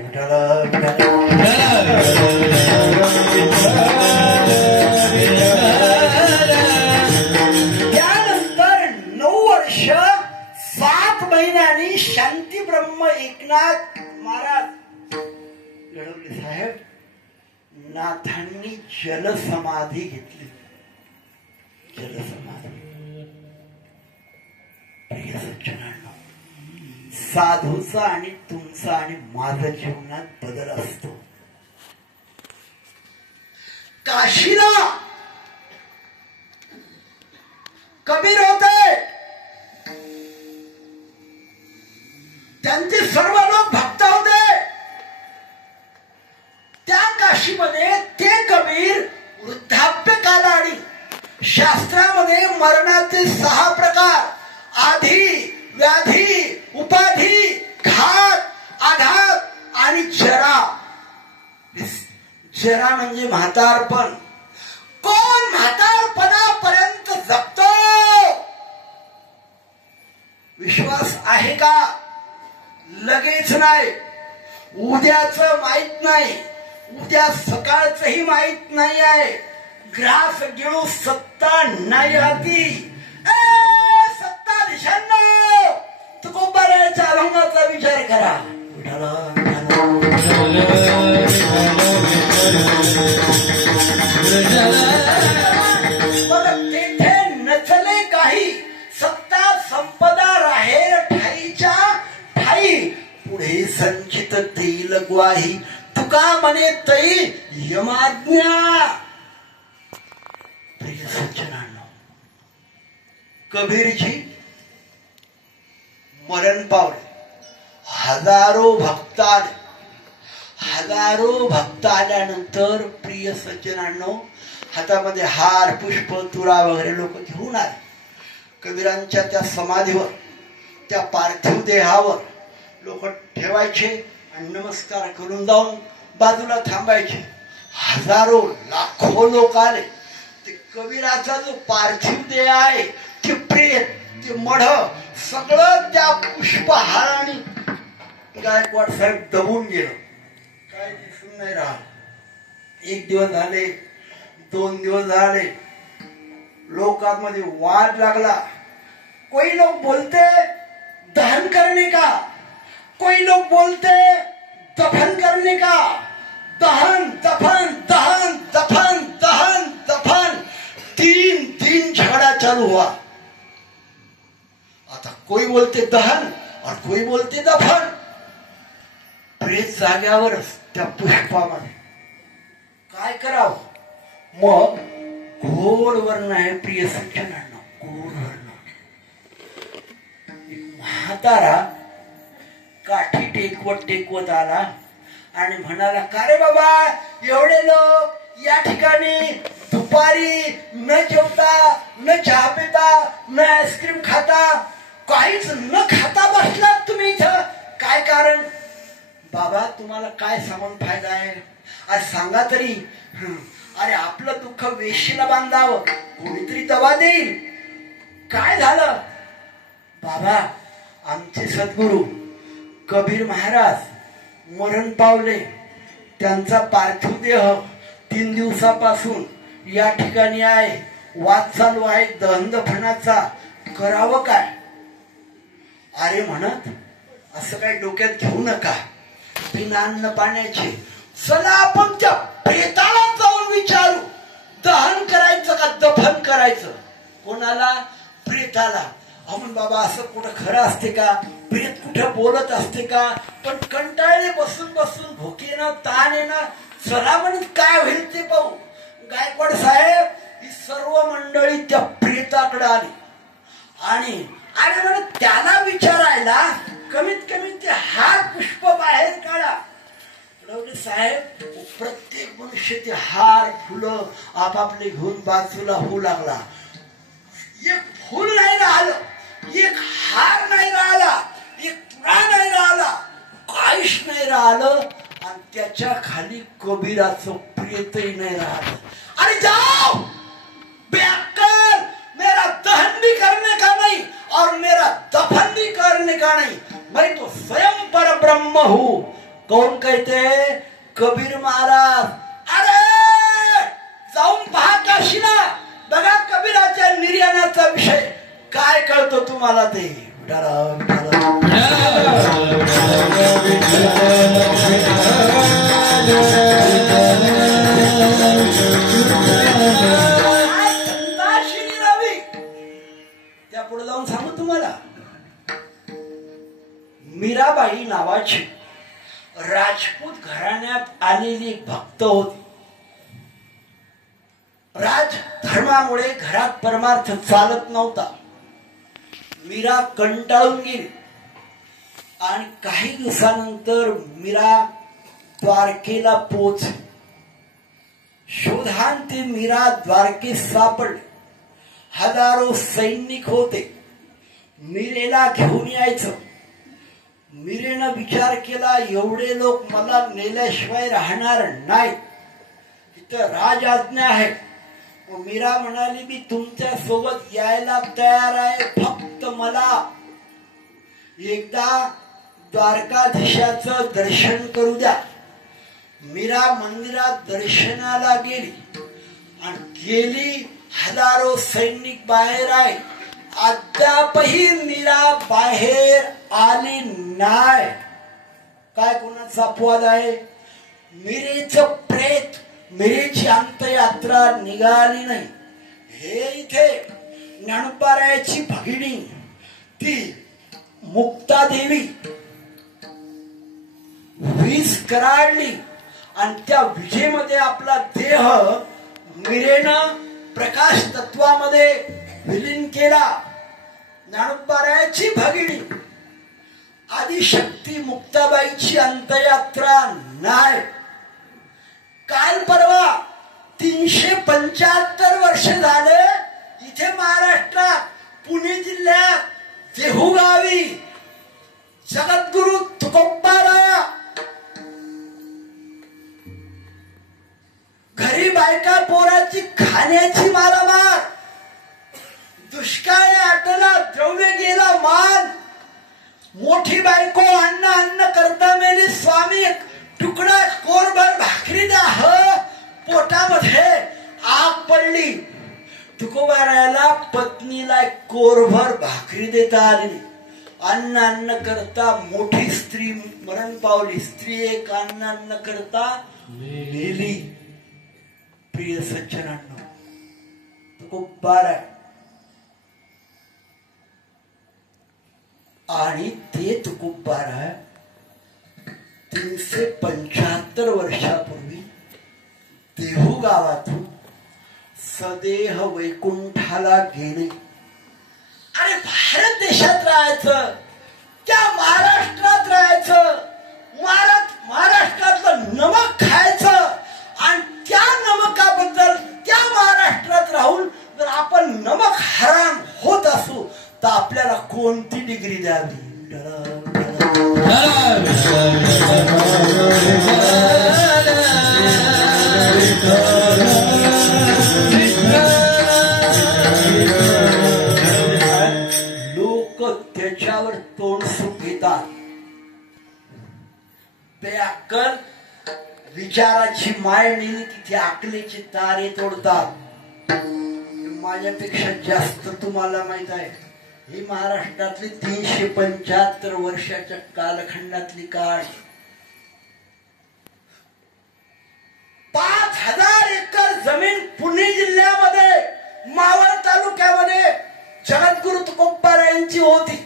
त्यानंतर 9 वर्ष 7 महिन्यांनी शांती ब्रह्म एकनाथ महाराज लढवले साहेब. नाथांनी जलसमाधी घेतली. जलसमाधी. प्रिय सज्जनांनो, साधूचा आणि तुमचा आणि माझ्या जीवनात बदल असतो. काशीला कबीर होते. त्यांचे सर्व लोक भक्त होते. त्या काशीमध्ये ते कबीर वृद्धाप्य कालानी शास्त्रामध्ये मरणाचे 6 प्रकार, आधी, व्याधी, उपाधी, घात, आघात आणि जरा. जरा म्हणजे म्हातारपण. कोण म्हातारपणापर्यंत जगतो? विश्वास आहे का? लगेच नाही. उद्याचं माहित नाही. उद्या सकाळचंही माहित नाही आहे. ग्रास गिळू सत्ता नाही हाती. सत्ताधीशांनो, तुकोबाराच्या अभंगाचा विचार करा. तेथे नचले काही. सत्ता संपदा राहेर ठाईच्या ठाई. पुढे संचित देईल ग्वाही. तुका म्हणे तई यमाज्ञा. प्रिय सज्जनांनो, कबीरजी मरण पावले. हजारो भक्त आले. हजारो भक्त आल्यानंतर प्रिय सज्जनांनो, हातामध्ये हार, पुष्प, तुरा वगैरे लोक घेऊन आले. कबीरांच्या त्या समाधीवर, त्या पार्थिव देहावर लोक ठेवायचे आणि नमस्कार करून जाऊन बाजूला थांबायचे. हजारो लाखो लोक आले. ते कबीराचा जो पार्थिव देह आहे, ते प्रेत, ते मढ सगळं त्या पुष्पहाराने गायकवाड साहेब दबून गेलं. काय दिसून नाही राहिलं. 1 दिवस झाले, 2 दिवस झाले. लोकांमध्ये वाद लागला. कोई लोग बोलते दहन करने का, कोई लोग बोलते दफन करने का. दहन दफन दहन दफन दहन दफन 3 झगड़ा चालू हुआ. आता कोई बोलते दहन और कोई बोलते दफन. प्रेत जाग्यावरच त्या पुष्पामध्ये काय करावं. मग घोर वर्ण आहे प्रिय सज्जनांना. घोर वर्ण. म्हातारा काठी टेकवत आला आणि म्हणाला, का रे बाबा, एवढे लोक या ठिकाणी दुपारी न जेवता, न चहा पिता, न आईस्क्रीम खाता, काहीच न खाता बसलात तुम्ही इथं, काय कारण? बाबा, तुम्हाला काय सांगून फायदा आहे? आज सांगा तरी. अरे आपलं दुःख वेशीला बांधावं, कोणीतरी दवा देईल. काय झालं? बाबा, आमचे सद्गुरू कबीर महाराज मरण पावले. त्यांचा पार्थिव देह 3 दिवसापासून या ठिकाणी आहे. वाद चालू आहे दहनदफनाचा. करावं काय? अरे म्हणत, असं काही डोक्यात घेऊ नका. बिना अन्न पाण्याचे चला आपण त्या प्रेताला जाऊन विचारू, दहन करायचं का दफन करायचं? कोणाला? प्रेताला. अमन बाबा, असं कुठं खरं असते का? प्रेत कुठं बोलत असते का? पण कंटाळले बसून बसून, भुकेनं ताणेनं, चला म्हणत काय होईल ते पाहू. गायकवाड साहेब ही सर्व मंडळी त्या प्रेताकडे आली आणि म्हणत त्याला विचारायला कमीत कमी ते हार पुष्प बाहेर काढा. साहेब ते हार फुलं आपापले घेऊन बाजूला होऊ लागला. एक फुल नाही राहिलं, एक हार नाही राहिला, एक पुडा नाही राहिला, काहीच नाही राहिलं. आणि त्याच्या खाली कबीराचं प्रेतही नाही राहिलं. अरे जाओ बेअक्कल, मेरा दहन भी करने का नहीं और मेरा दफन भी करने का नहीं, मैं तो स्वयं पर ब्रह्म हूं. कौन कहते? कबीर महाराज. अरे जाऊन पहा काशीला, बघा कबीराच्या निर्याणाचा विषय काय कळतो तुम्हाला ते. त्या पुढे जाऊन सांगू तुम्हाला. मीराबाई नावाची राजपूत घराण्यात आलेली एक भक्त होती. राज धर्मामुळे घरात परमार्थ चालत नव्हता. मीरा कंटाळून गेली आणि काही दिवसानंतर मीरा द्वारकेला पोहोचली. शोधांती मीरा द्वारकेत सापडले. हजारो सैनिक होते. मीरेला घेऊन यायचं. मीरेनं विचार केला, एवढे लोक मला नेल्याशिवाय राहणार नाही, इथं राजआज्ञा आहे. मीरा म्हणाली, मी तुमच्या सोबत यायला तयार आहे, फक्त मला एकदा द्वारकाधीशाचं दर्शन करू द्या. मीरा मंदिरात दर्शनाला गेली आणि गेली. हजारो सैनिक बाहेर आहे. अद्यापही मीरा बाहेर आली नाही. काय कोणाचा अपवाद आहे? मीरेचं प्रेत, मीरेची अंत्ययात्रा निघाली नाही. हे इथे ज्ञानोबारायाची भगिनी ती मुक्तादेवी वीज कराडली आणि त्या विजेमध्ये आपला देह मीरेनं प्रकाश तत्वामध्ये विलीन केला. ज्ञानोबारायाची भगिनी आदिशक्ती मुक्ताबाईची अंत्ययात्रा नाही. काल परवा 375 वर्ष झाले इथे महाराष्ट्रात पुणे जिल्ह्यात देहू गावी जगद्गुरु तुकोबाराया घरी बायका पोराची खाण्याची मारामार, दुष्काळ आटला, द्रव्य गेला मान, मोठी बायको अन्न अन्न करता मेली, स्वामी तुकडा कोरभर भाकरी द्या, पोटामध्ये आग पडली. तुकोबारायाला पत्नीला कोरभर भाकरी देता आली. अन्न अन्न करता मोठी स्त्री मरण पावली. स्त्री एक अन्न अन्न करता मेली. प्रिय सज्जनांनो, तुकोबाराय आणि ते तुकोबाराय 375 वर्षापूर्वी देहू गावातून सदेह वैकुंठाला गेले. अरे भारत देशात राहायचं, त्या महाराष्ट्रात राहायचं, महाराष्ट्रातलं नमक खायचं आणि त्या नमकाबद्दल त्या महाराष्ट्रात राहून जर आपण नमक हराम होत असू तर आपल्याला कोणती डिग्री द्यावी? लोक त्याच्यावर तोंड सुटतात. बेअक्कल विचाराची माळ नेली तिथे अकलेचे तारे तोडतात. माझ्यापेक्षा जास्त तुम्हाला माहित आहे ही महाराष्ट्रातली 375 वर्षाच्या कालखंडातली काळ. 5000 एकर जमीन पुणे जिल्ह्यामध्ये मावळ तालुक्यामध्ये जगद्गुरु तुकोबारायांची होती.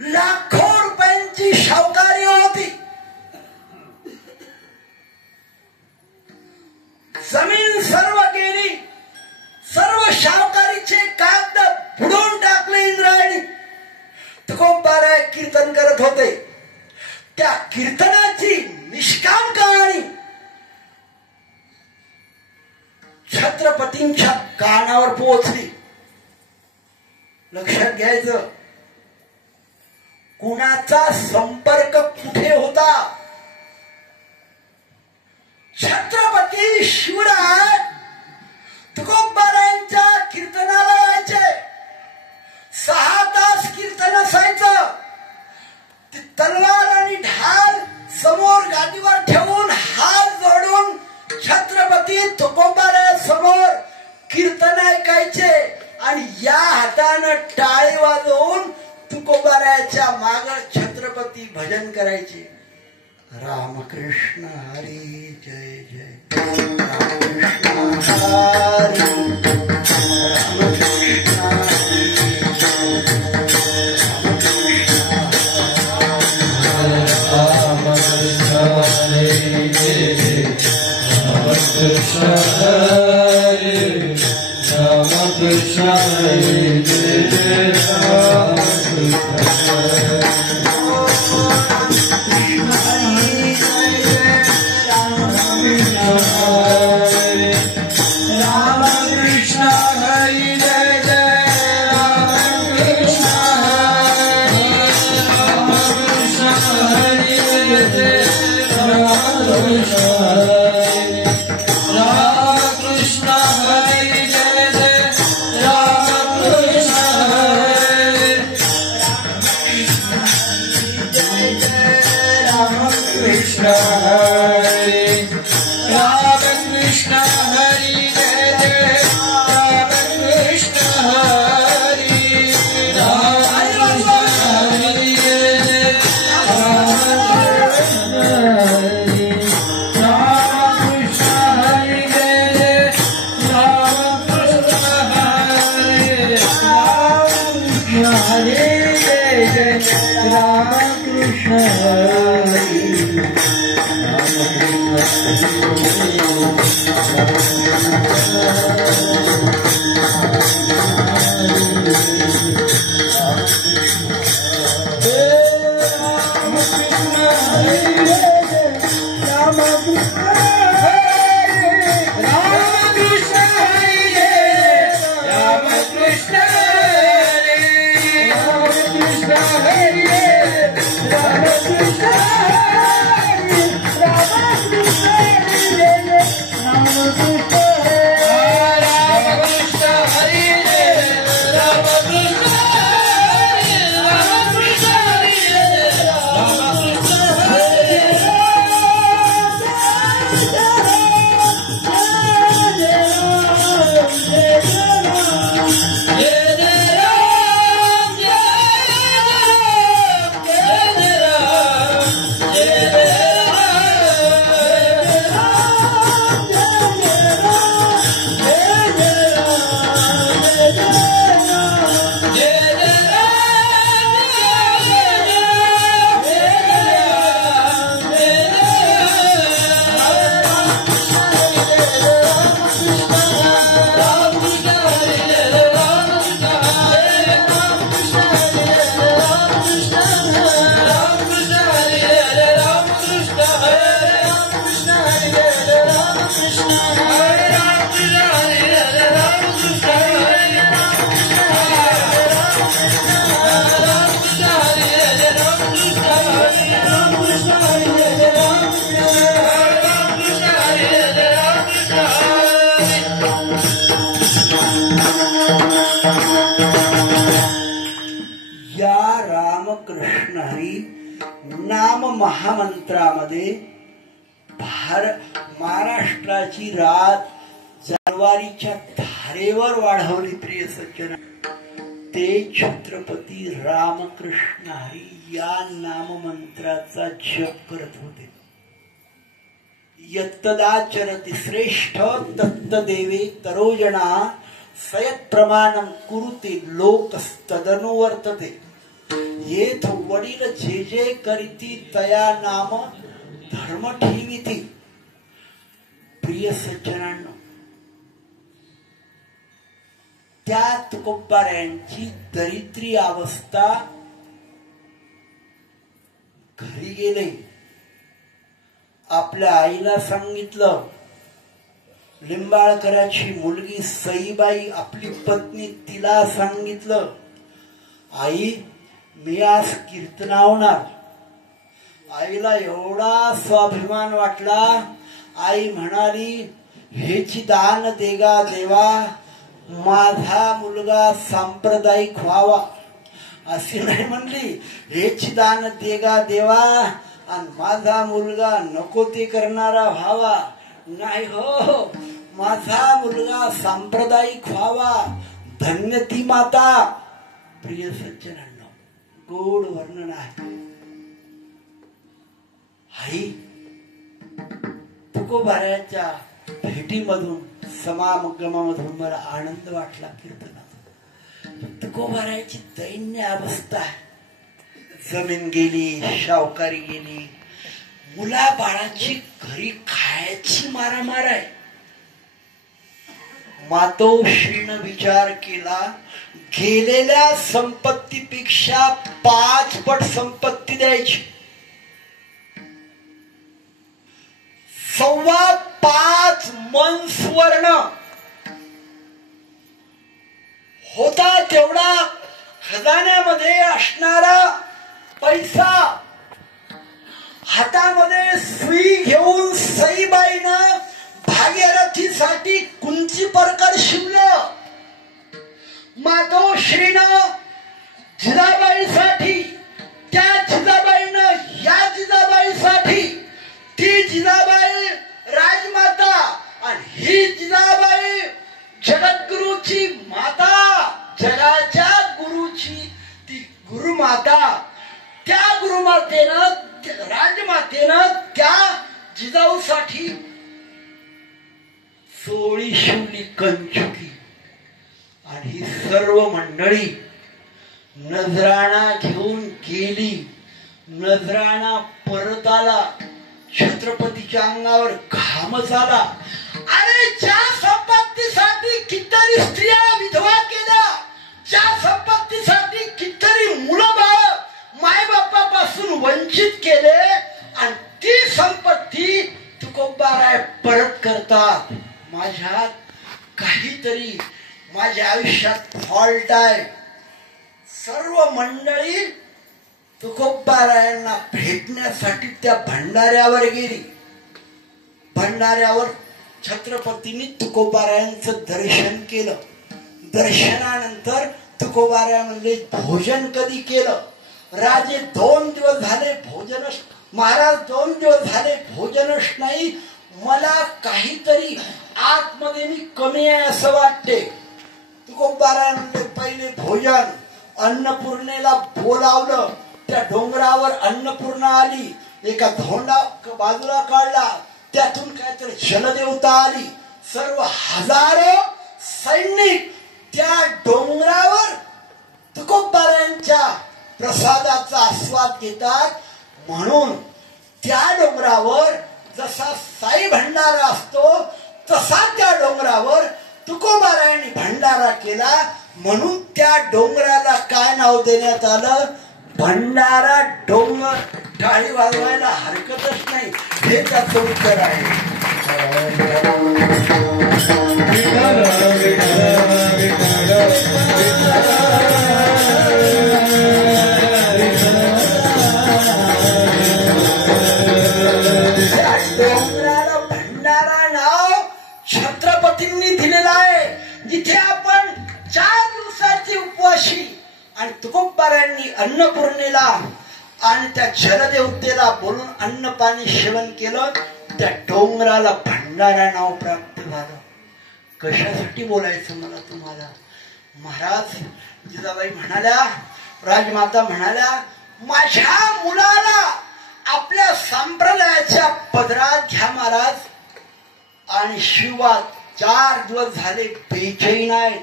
लाखो रुपयांची शाहूकारी होती. जमीन सर्व गेली. सर्व शाहूकारीचे कागद बुडवून टाकले इंद्रायणी. तुकोबाराय कीर्तन करत होते. त्या कीर्तनाची निष्काम कहाणी छत्रपतींच्या कानावर पोहोचली. लक्षात घ्यायचं, कुणाचा संपर्क कुठे होता. छत्रपती शिवराय तुकोबारायांच्या कीर्तनाला यायचे. 6 तास कीर्तन असायचं. ती तलवार आणि ढाल समोर गादीवर ठेवून हात जोडून छत्रपती तुकोबाराय समोर कीर्तन ऐकायचे आणि या हातानं टाळी वाजवून तुकोबारायाच्या माग छत्रपती भजन करायचे. रामकृष्ण हरी जय जय, Ramakrishna Hari, Ramakrishna Krishna Hare Rama Krishna Hare Rama Krishna महामंत्रामध्ये महाराष्ट्राची रात जानेवारीच्या धारेवर वाढवली. प्रिय सज्जन, ते छत्रपती रामकृष्ण हरी या नाममंत्राचा जप करत होते. यत्तदाचरति श्रेष्ठ तत्तदेवे तरोजना सयत् प्रमाणम कुरुते लोकस्तदनुवर्तते. येथ वडील जे जे करीती तया नाम धर्म ठेविती. प्रिय सज्जनांनो, त्या तुकोबारायांची दरिद्री अवस्था. घरी गेले, आपल्या आईला सांगितलं लिंबाळकराची मुलगी सईबाई आपली पत्नी तिला सांगितलं, आई मी आज कीर्तनावणार. आईला एवढा स्वाभिमान वाटला. आई म्हणाली, हेची दान देगा देवा, माझा मुलगा सांप्रदायिक व्हावा. अशी नाही म्हणली हेची दान देगा देवा आणि माझा मुलगा नको ते करणारा व्हावा. नाही हो, माझा मुलगा सांप्रदायिक व्हावा. धन्य ती माता. प्रिय सज्जनांनो, गोड वर्णन आहे. आई तुकोबाराच्या भेटीमधून समागमामधून मला आनंद वाटला. कीर्तनात तुकोबाराची दैन्य अवस्था आहे. जमीन गेली, शावकारी गेली, मुला बाळाची घरी खायची मारामार आहे. मातोश्रीनं विचार केला, गेलेल्या संपत्तीपेक्षा 5 पट संपत्ती द्यायची. 5.25 मन सुवर्ण होता तेवढा खजान्यामध्ये असणारा पैसा. हातामध्ये सुई घेऊन सईबाईनं भागीरथीसाठी कुंची परकर शिवलं. मातोश्रीनं जिजाबाईसाठी, त्या जिजाबाईनं या जिजाबाईसाठी, ती जिजाबाई राजमाता आणि ही जिजाबाई जगद्गुरूची माता, जगाच्या गुरुची ती गुरुमाता. त्या गुरुमातेनं, राजमातेनं त्या जिजाऊसाठी सोळी शिवली कंचुकी. आणि ही सर्व मंडळी नजराणा घेऊन गेली. नजराणा परत आला. छत्रपतीच्या अंगावर घाम झाला. अरे ज्या संपत्तीसाठी कितीतरी स्त्रिया विधवा केल्या, ज्या संपत्तीसाठी कितीतरी मुलं बाळ मायबापापासून वंचित केले, आणि ती संपत्ती तुकोबाराय परत करतात. माझ्यात काहीतरी माझ्या आयुष्यात फॉल्ट आहे. सर्व मंडळी तुकोबारायांना भेटण्यासाठी त्या भंडाऱ्यावर गेली. भंडाऱ्यावर छत्रपतींनी तुकोबारायांचं दर्शन केलं. दर्शनानंतर तुकोबाराय म्हणले, भोजन कधी केलं? राजे 2 दिवस झाले भोजनच, महाराज 2 दिवस झाले भोजनच नाही. मला काहीतरी आतमध्ये मी कमी आहे असं वाटते. तुकोबाराय म्हणले, पहिले भोजन. अन्नपूर्णेला बोलावलं. त्या डोंगरावर अन्नपूर्णा आली. एका धोंडा बाजूला काढला, त्यातून काहीतरी जलदेवता आली. सर्व हजारो सैनिक त्या डोंगरावर तुकोबारायांच्या प्रसादाचा आस्वाद घेतात. म्हणून त्या डोंगरावर जसा साई भंडारा असतो तसा त्या डोंगरावर तुकोबारायांनी भंडारा केला. म्हणून त्या डोंगराला काय नाव देण्यात आलं? भंडारा डोंगर. टाळी वाजवायला हरकतच नाही. हे त्याचं उत्तर आहे. डोंगराला भंडारा नाव छत्रपतींनी दिलेलं आहे. जिथे आपण 4 दिवसाची उपवाशी आणि तुकोबारायांनी अन्नपूर्णेला आणि त्या जलदेवतेला बोलून अन्न पाणी सेवन केलं, त्या डोंगराला भंडारा नाव प्राप्त झालं. कशासाठी बोलायचं मला तुम्हाला? महाराज जिजाबाई म्हणाल्या, राजमाता म्हणाल्या, माझ्या मुलाला आपल्या संप्रदायाच्या पदरात घ्या महाराज. आणि शिवात 4 दिवस झाले बेचैन आहेत.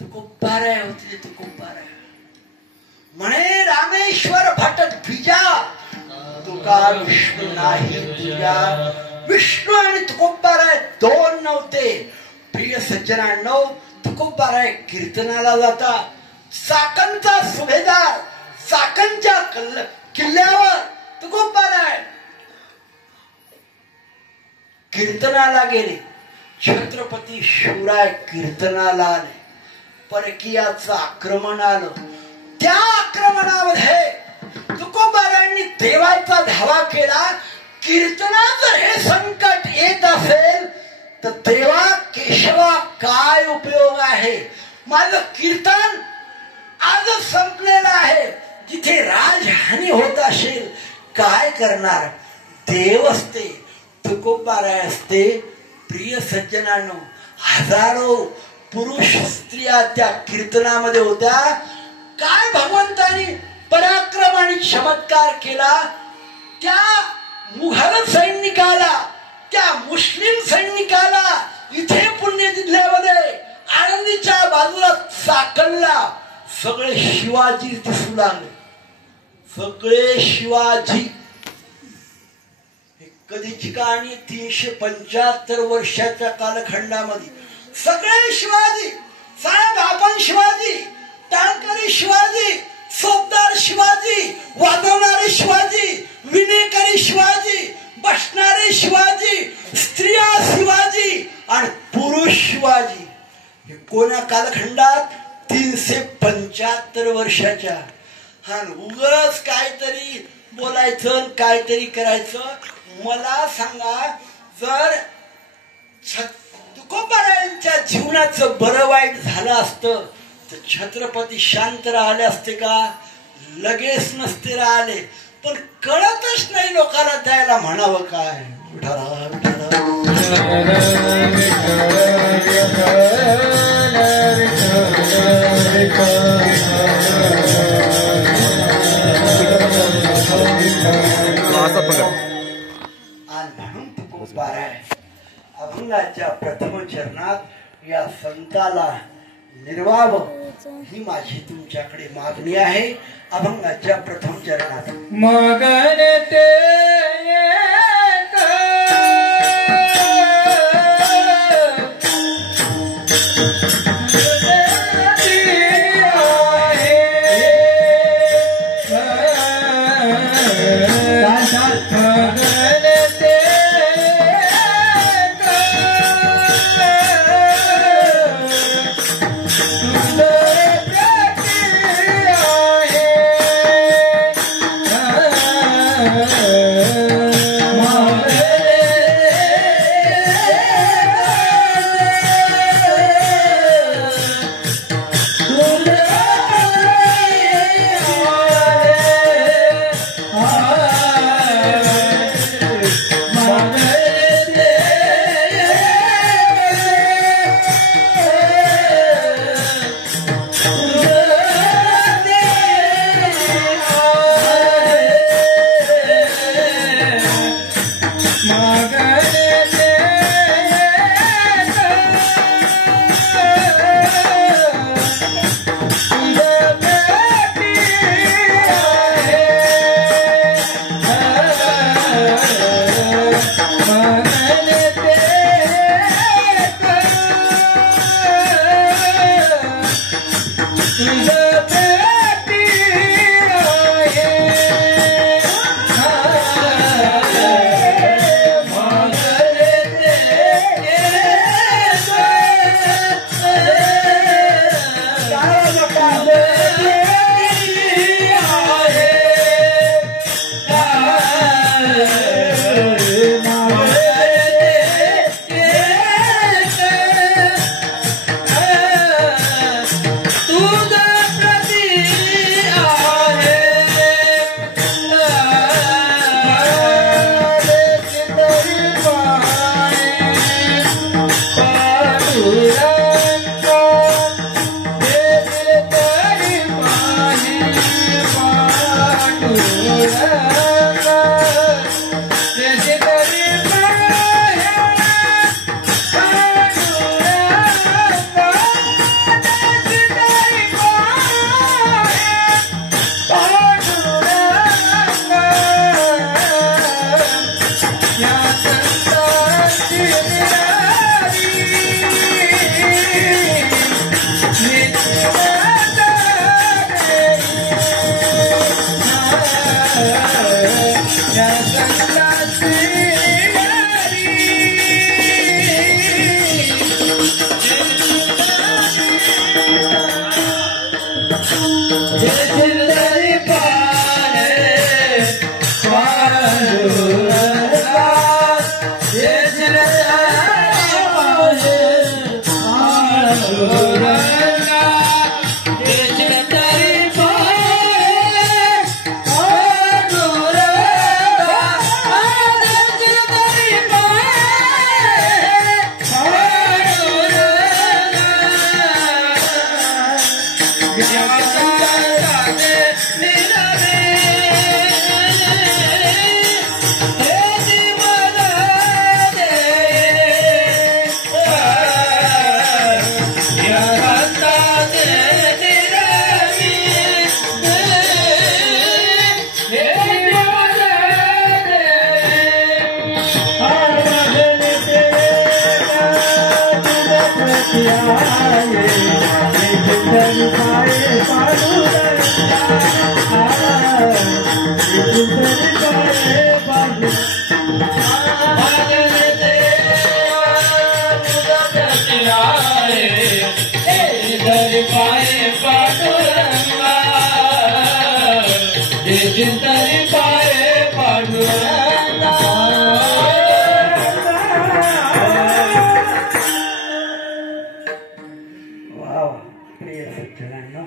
तुकोबाराय होते. तुकोबाराय म्हणे, रामेश्वर भट द्विजा, तुका विष्णू नाही तुझ्या. विष्णू आणि तुकोबाराय 2 नव्हते. प्रिय सज्जनांनो, तुकोबाराय कीर्तनाला जातात. चाकणचा सुभेदार, चाकणच्या किल्ल्यावर तुकोबाराय कीर्तनाला गेले. छत्रपती शिवराय कीर्तनाला आले. परकीयाचं आक्रमण आलं. त्या आक्रमणामध्ये तुकोबारायांनी देवाचा धावा केला. कीर्तनात जर हे संकट येत असेल तर देवा केशवा काय उपयोग आहे. माझं कीर्तन आजच संपलेलं आहे. जिथे राजहानी होत असेल काय करणार. देव असते, तुकोबाराय असते. प्रिय सज्जनांनो, हजारो पुरुष स्त्रिया त्या कीर्तनामध्ये होत्या. काय भगवंतानी पराक्रम आणि चमत्कार केला. त्या मुघल सैनिकाला, त्या मुस्लिम सैनिकाला इथे पुण्य जिल्ह्यामध्ये आनंदीच्या बाजूला चाकणला सगळे शिवाजी दिसू लागले. सगळे शिवाजी. कधीची कहाणी 375 वर्षाच्या कालखंडामध्ये सगळे शिवाजी. साहेब आपण शिवाजी, टांकरी शिवाजी, सोबदार शिवाजी, वाजवणारे शिवाजी, विनेकरी शिवाजी, बसणारे शिवाजी, स्त्रिया शिवाजी आणि पुरुष शिवाजी. हे कोण्या कालखंडात 375 वर्षाच्या. हा उगाच काहीतरी बोलायचं, काहीतरी करायचं. मला सांगा, जर तुकोबारायांच्या जीवनाचं बरं वाईट झालं असतं तर छत्रपती शांत राहिले असते का? लगेच नसते राहिले. पण कळतच नाही लोकांना त्याला म्हणावं काय. विठ्ठला विठ्ठला म्हणून तुकोबाराय अभंगाच्या प्रथम चरणात या संताला निर्वाव ही माझी तुमच्याकडे मागणी आहे. अभंगाच्या प्रथम चरणात मगन ते चिंतनी पाये पांडुरंगा प्रिय सज्जनांनो,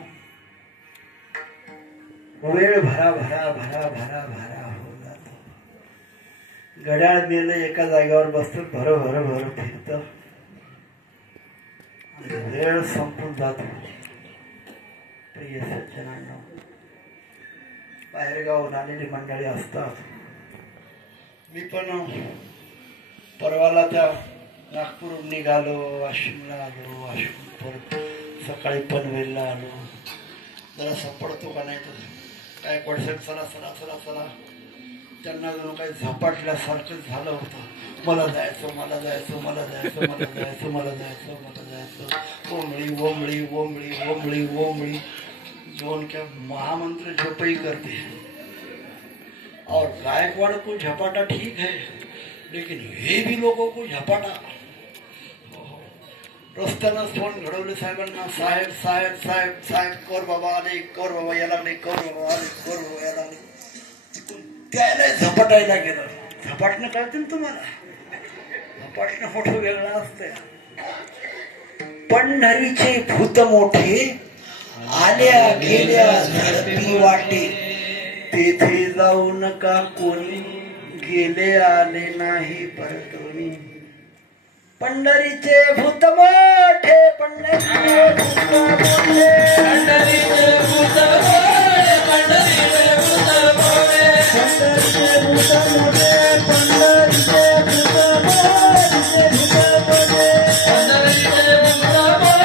वेळ भरा भरा भरा भरा भरा होऊन जातो. घड्याळ मेलं एका जागेवर बसतं, भर भर भर फिरतं, वेळ संपून जातो. प्रिय सज्जनांनो, बाहेरगावून आलेली मंडळी असतात. मी पण परवाला त्या नागपूरहून निघालो, वाशिमला आलो, वाशिम परत सकाळी पनवेलला आलो. जरा सापडतो का नाही तर काय कोणसं चला चला चला चला, त्यांना जणू काही झपाटल्यासारखंच झालं होतं. मला जायचं मला जायचं मला जायचं मला जायचं मला जायचं मला जायचं. ओंबळी ओंबळी ओंबळी ओंबळी ओंबळी जोन क्या महामंत्र जप ही करते. और गायकवाड़ को झपाटा ठीक है, लेकिन हे भी लोगों को झपाटा. रस्त्यानं फोन घडवले साहेबांना, साहेब साहेब साहेब साहेब कर बाबा आले, कर बाबा याला लागले, कर बाबा आले, कर बाबा याला लागले. तिथून त्याला झपाटायला गेलं. झपाटणं कळते ना तुम्हाला, झपाटणं मोठं वेगळं असतंय. पंढरीचे भूत मोठे आल्या गेल्या झडपी वाटे, तेथे जाऊ नका कोणी, गेले आले नाही परतोनी. पंढरीचे भूत मोठे, पंढरीचे भूत मोठे, पंढरीचे भूत मोठे, पंढरीचे भूत मोठे, पंढरीचे भूत मोठे, पंढरीचे भूत मोठे, भूत मोठे, पंढरीचे भूत मोठे, पंढरीचे भूत मोठे, पंढरीचे भूत मोठे,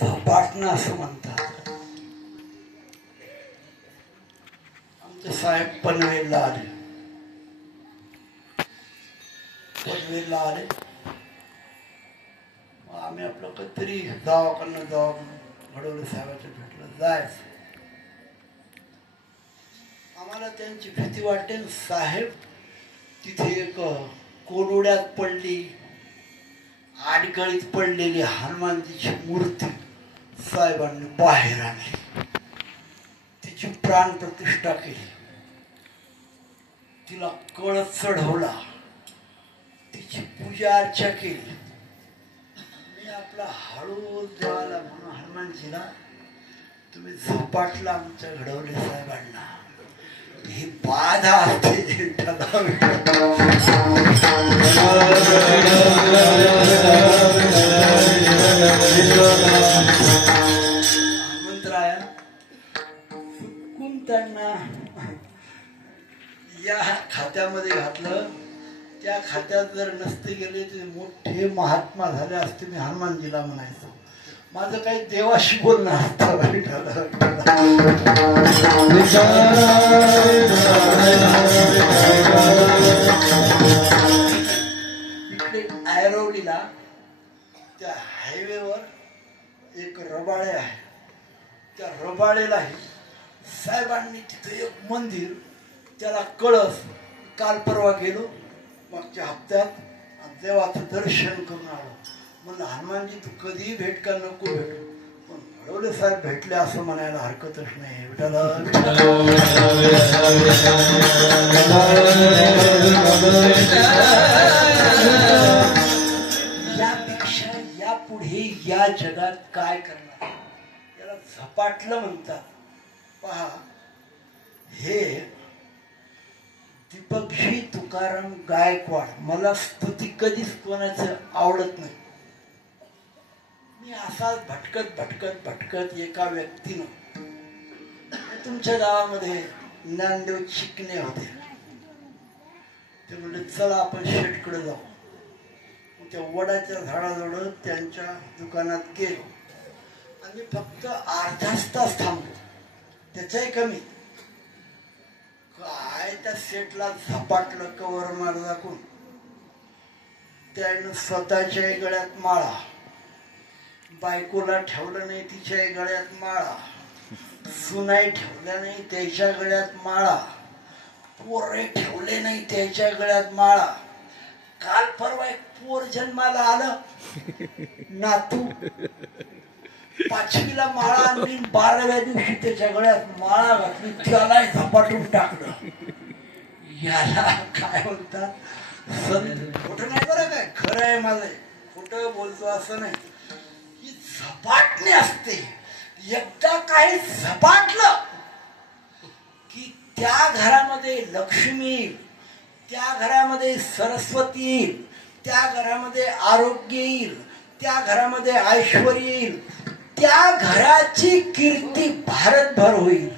झपाटणं असं म्हणतात. आमचे साहेब पनवेलला आले. पनवेलला आले, आम्ही आपलं कधीतरी दवाखान्यात जाऊ, घडवले साहेबाच्या भेटलं जायचं. आम्हाला त्यांची भीती वाटते. साहेब तिथे एक कोरड्यात पडली, आडगळीत पडलेली हनुमानजीची मूर्ती साहेबांनी बाहेर आणली, तिची प्राण प्रतिष्ठा केली, तिला कळस चढवला, तिची पूजा अर्चा केली. मी आपला हळू जेवायला म्हणून हनुमानजीला, तुम्ही झपाटला आमच्या घडवले साहेबांना, ही बाधा असते. हनुमंतराया चुकून त्यांना या खात्यामध्ये घातलं. त्या खात्यात जर नसते गेले ते मोठे महात्मा झाले असते. मी हनुमानजीला म्हणायचो, माझं काही देवाशी बोलणं असतं. इकडे ऐरोलीला त्या हायवेवर एक रबाळे आहे. त्या रबाळेलाही साहेबांनी तिथे एक मंदिर, त्याला कळस, काल परवा गेलो मागच्या हप्त्यात देवाचं दर्शन करून आलो. म्हणलं हनुमानजी तू कधीही भेट का नको भेटू, पण घडवले साहेब भेटले असं म्हणायला हरकतच नाही. यापेक्षा यापुढे या जगात काय करणार, याला झपाटलं म्हणतात. पहा, हे दीपकजी तुकाराम गायकवाड, मला स्तुती कधीच कोणाचं आवडत नाही, मी असाच भटकत भटकत भटकत एका व्यक्तीनं तुमच्या गावामध्ये ज्ञानदेव चिकणे होते. ते म्हणले चला आपण शेटकडे जाऊ. त्या वडाच्या झाडाजवळ त्यांच्या दुकानात गेलो आणि मी फक्त अर्धाच तास थांबलो, त्याच्याही कमी. काय त्या सेटला झपाटलं कवर मार दाखवून. त्यानं स्वतःच्या गळ्यात माळा, बायकोला ठेवलं नाही तिच्या गळ्यात माळा, सुनाई ठेवल्या नाही त्याच्या गळ्यात माळा, पोरे ठेवले नाही त्याच्या गळ्यात माळा. काल परवा एक पोर जन्माला आलं, नातू. 5वीला माळा आणली, 12व्या दिवशी त्याच्या गळ्यात माळा घातली, त्याला झपाटून टाकलं. याला काय म्हणतात संत. खोटं नाही बरं, काय खरं आहे माझं, खोटं बोलतो असं नाही. ही झपाटणी असते. एकदा काही झपाटलं की त्या घरामध्ये लक्ष्मी येईल, त्या घरामध्ये सरस्वती येईल, त्या घरामध्ये आरोग्य येईल, त्या घरामध्ये ऐश्वर येईल, त्या घराची कीर्ती भारतभर होईल.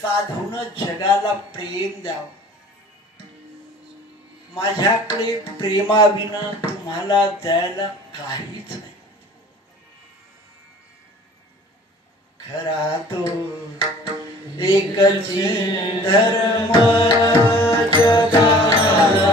साधून जगाला प्रेम द्यावं. माझ्याकडे प्रेमाविना तुम्हाला द्यायला काहीच नाही. खरा तो एकच धर्म जगाला,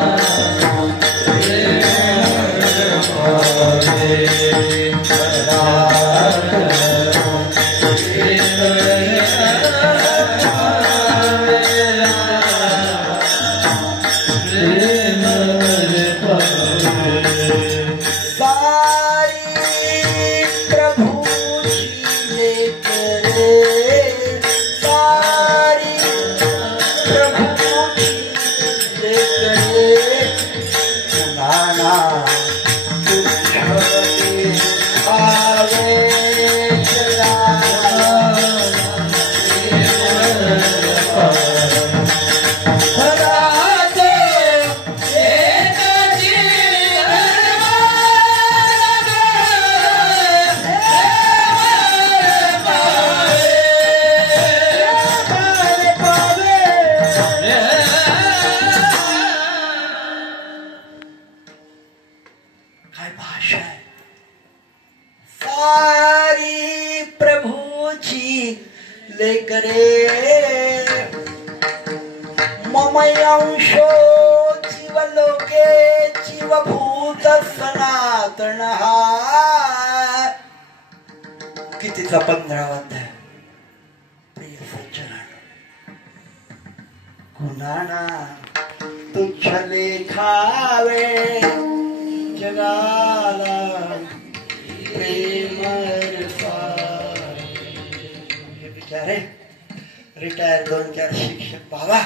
ममयांशो जीवलोके जीवभूत सनातन. कितीचा 15वा अध्याय. प्रिय सज्जनांनो, गुणाना तुच्छ लेखावे जगाला प्रेम बिचारे रिटायर 2-4 शिक्षक बाबा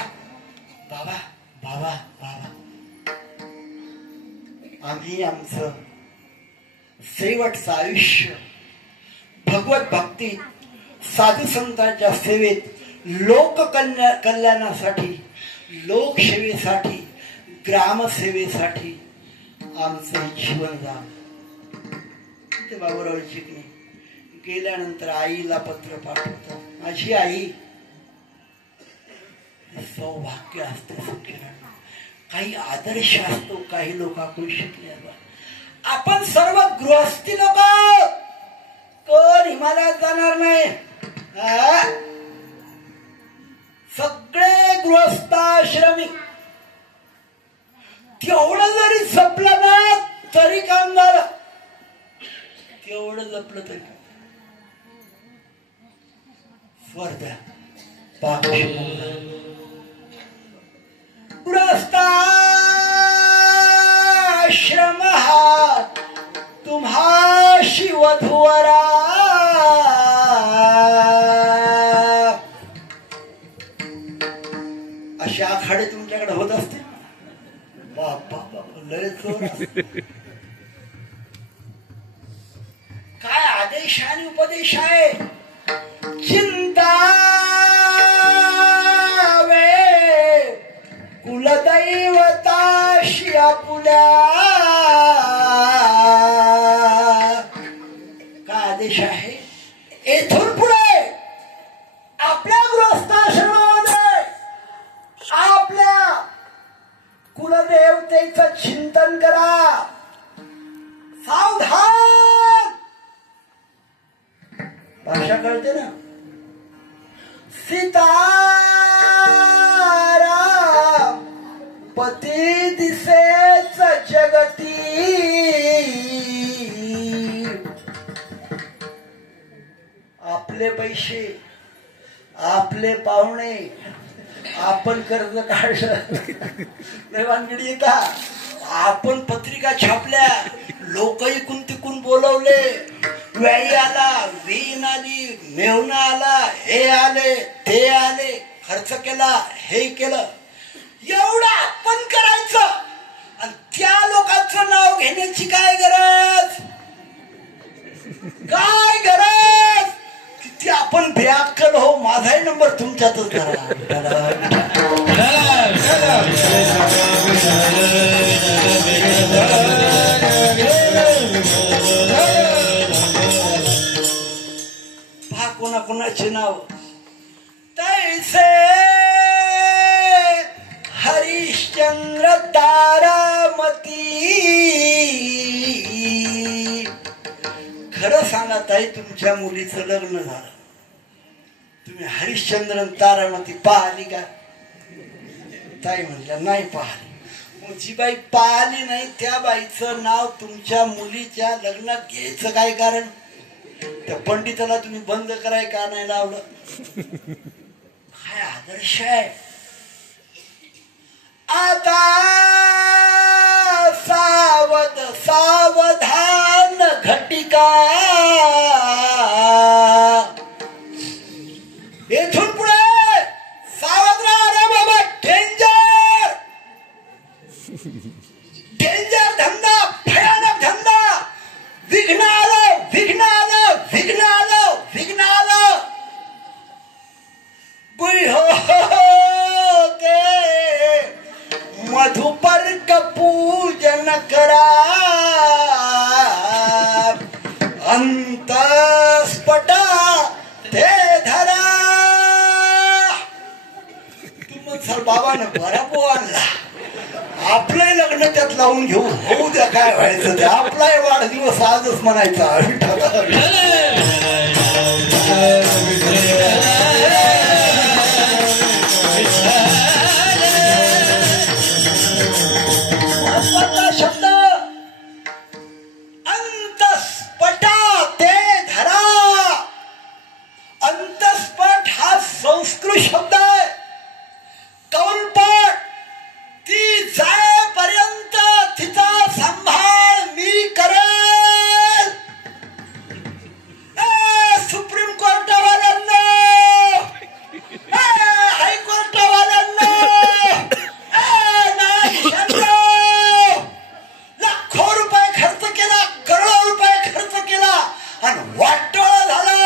बाबा बाबा बाबा. आम्ही आमचं शेवटचं आयुष्य भगवत भक्तीत, साधू संतांच्या सेवेत, कल्याणासाठी, लोकसेवेसाठी, ग्रामसेवेसाठी आमचं जीवन जाम. ते बाबूराव चिकणे गेल्यानंतर आईला पत्र पाठवतात. माझी आई सौभाग्य असते. काही आदर्श असतो काही लोकांकडून शिकल्यावर. आपण सर्व गृहस्थी लोक कोण हिमालयात जाणार नाही. सगळे गृहस्थाश्रमी. तेवढं जरी जपलं ना तरी काम झालं. तेवढं जपलं तरी स्वर्धा गृहस्थाश्रम हा तुम्हा शिवधुवरा. अशी आखाडे तुमच्याकडे होत असते. बापा लय जोर असते. काय आदेश आणि उपदेश आहे. चिंता आपल्या काय आदेश आहे येथून पुढे आपल्या गृहस्थाश्रमामध्ये आपल्या कुलदेवतेचं चिंतन करा. सावधान. भाषा कळते ना. सीताराम पती दिसेच जगती. आपले पैसे आपले पाहुणे आपण कर्ज काढलं नाही वानगडी येता. आपण पत्रिका छापल्या लोक इकून तिकून बोलवले. व्याई आला वीण आली मेवणा आला हे आले ते आले खर्च केला हे केलं. एवढं आपण करायचं आणि त्या लोकांचं नाव घेण्याची काय गरज. काय गरज. किती आपण बेअक्कल हो. माझाही नंबर तुमच्यातच करा. पहा कोणाकोणाचे नाव. तैसे हरिश्चंद्र तारामती. खरं सांगा ताई तुमच्या मुलीचं लग्न झालं. तुम्ही हरिश्चंद्र तारामती पाहिली का. ताई म्हणल्या नाही पाहिली. मग जी बाई पाहिली नाही त्या बाईचं नाव तुमच्या मुलीच्या लग्नात घ्यायचं काय कारण. त्या पंडिताला तुम्ही बंद कराय का नाही लावलं. काय आदर्श आहे. आता सावध सावधान घटिका. येथून पुढे सावध राहा बाबा. डेंजर डेंजर धंदा भयानक धंदा. विघ्न आलं विघ्न आलं विघ्न आलं विघ्न आलं. हो ते मधुपर्क पूजन करा. अंतस्पटा ते धरा. तुम्ही सर बाबानं बरा पो आणला. आपलंही लग्न त्यात लावून घेऊ. होऊ द्या काय व्हायचं ते. आपलाही वाढदिवस आजच म्हणायचा. महत्वाचा शब्द अंतस्पटा ते धरा. अंतस्पट हा संस्कृत शब्द आहे. कौलपट. ती जायपर्यंत तिचा सांभाळ मी करेल. सुप्रीम कोर्टवाल्यांना हायकोर्टवाल्यांना लाखो रुपये खर्च केला करोडो रुपये खर्च केला आणि वाटोळ झालं.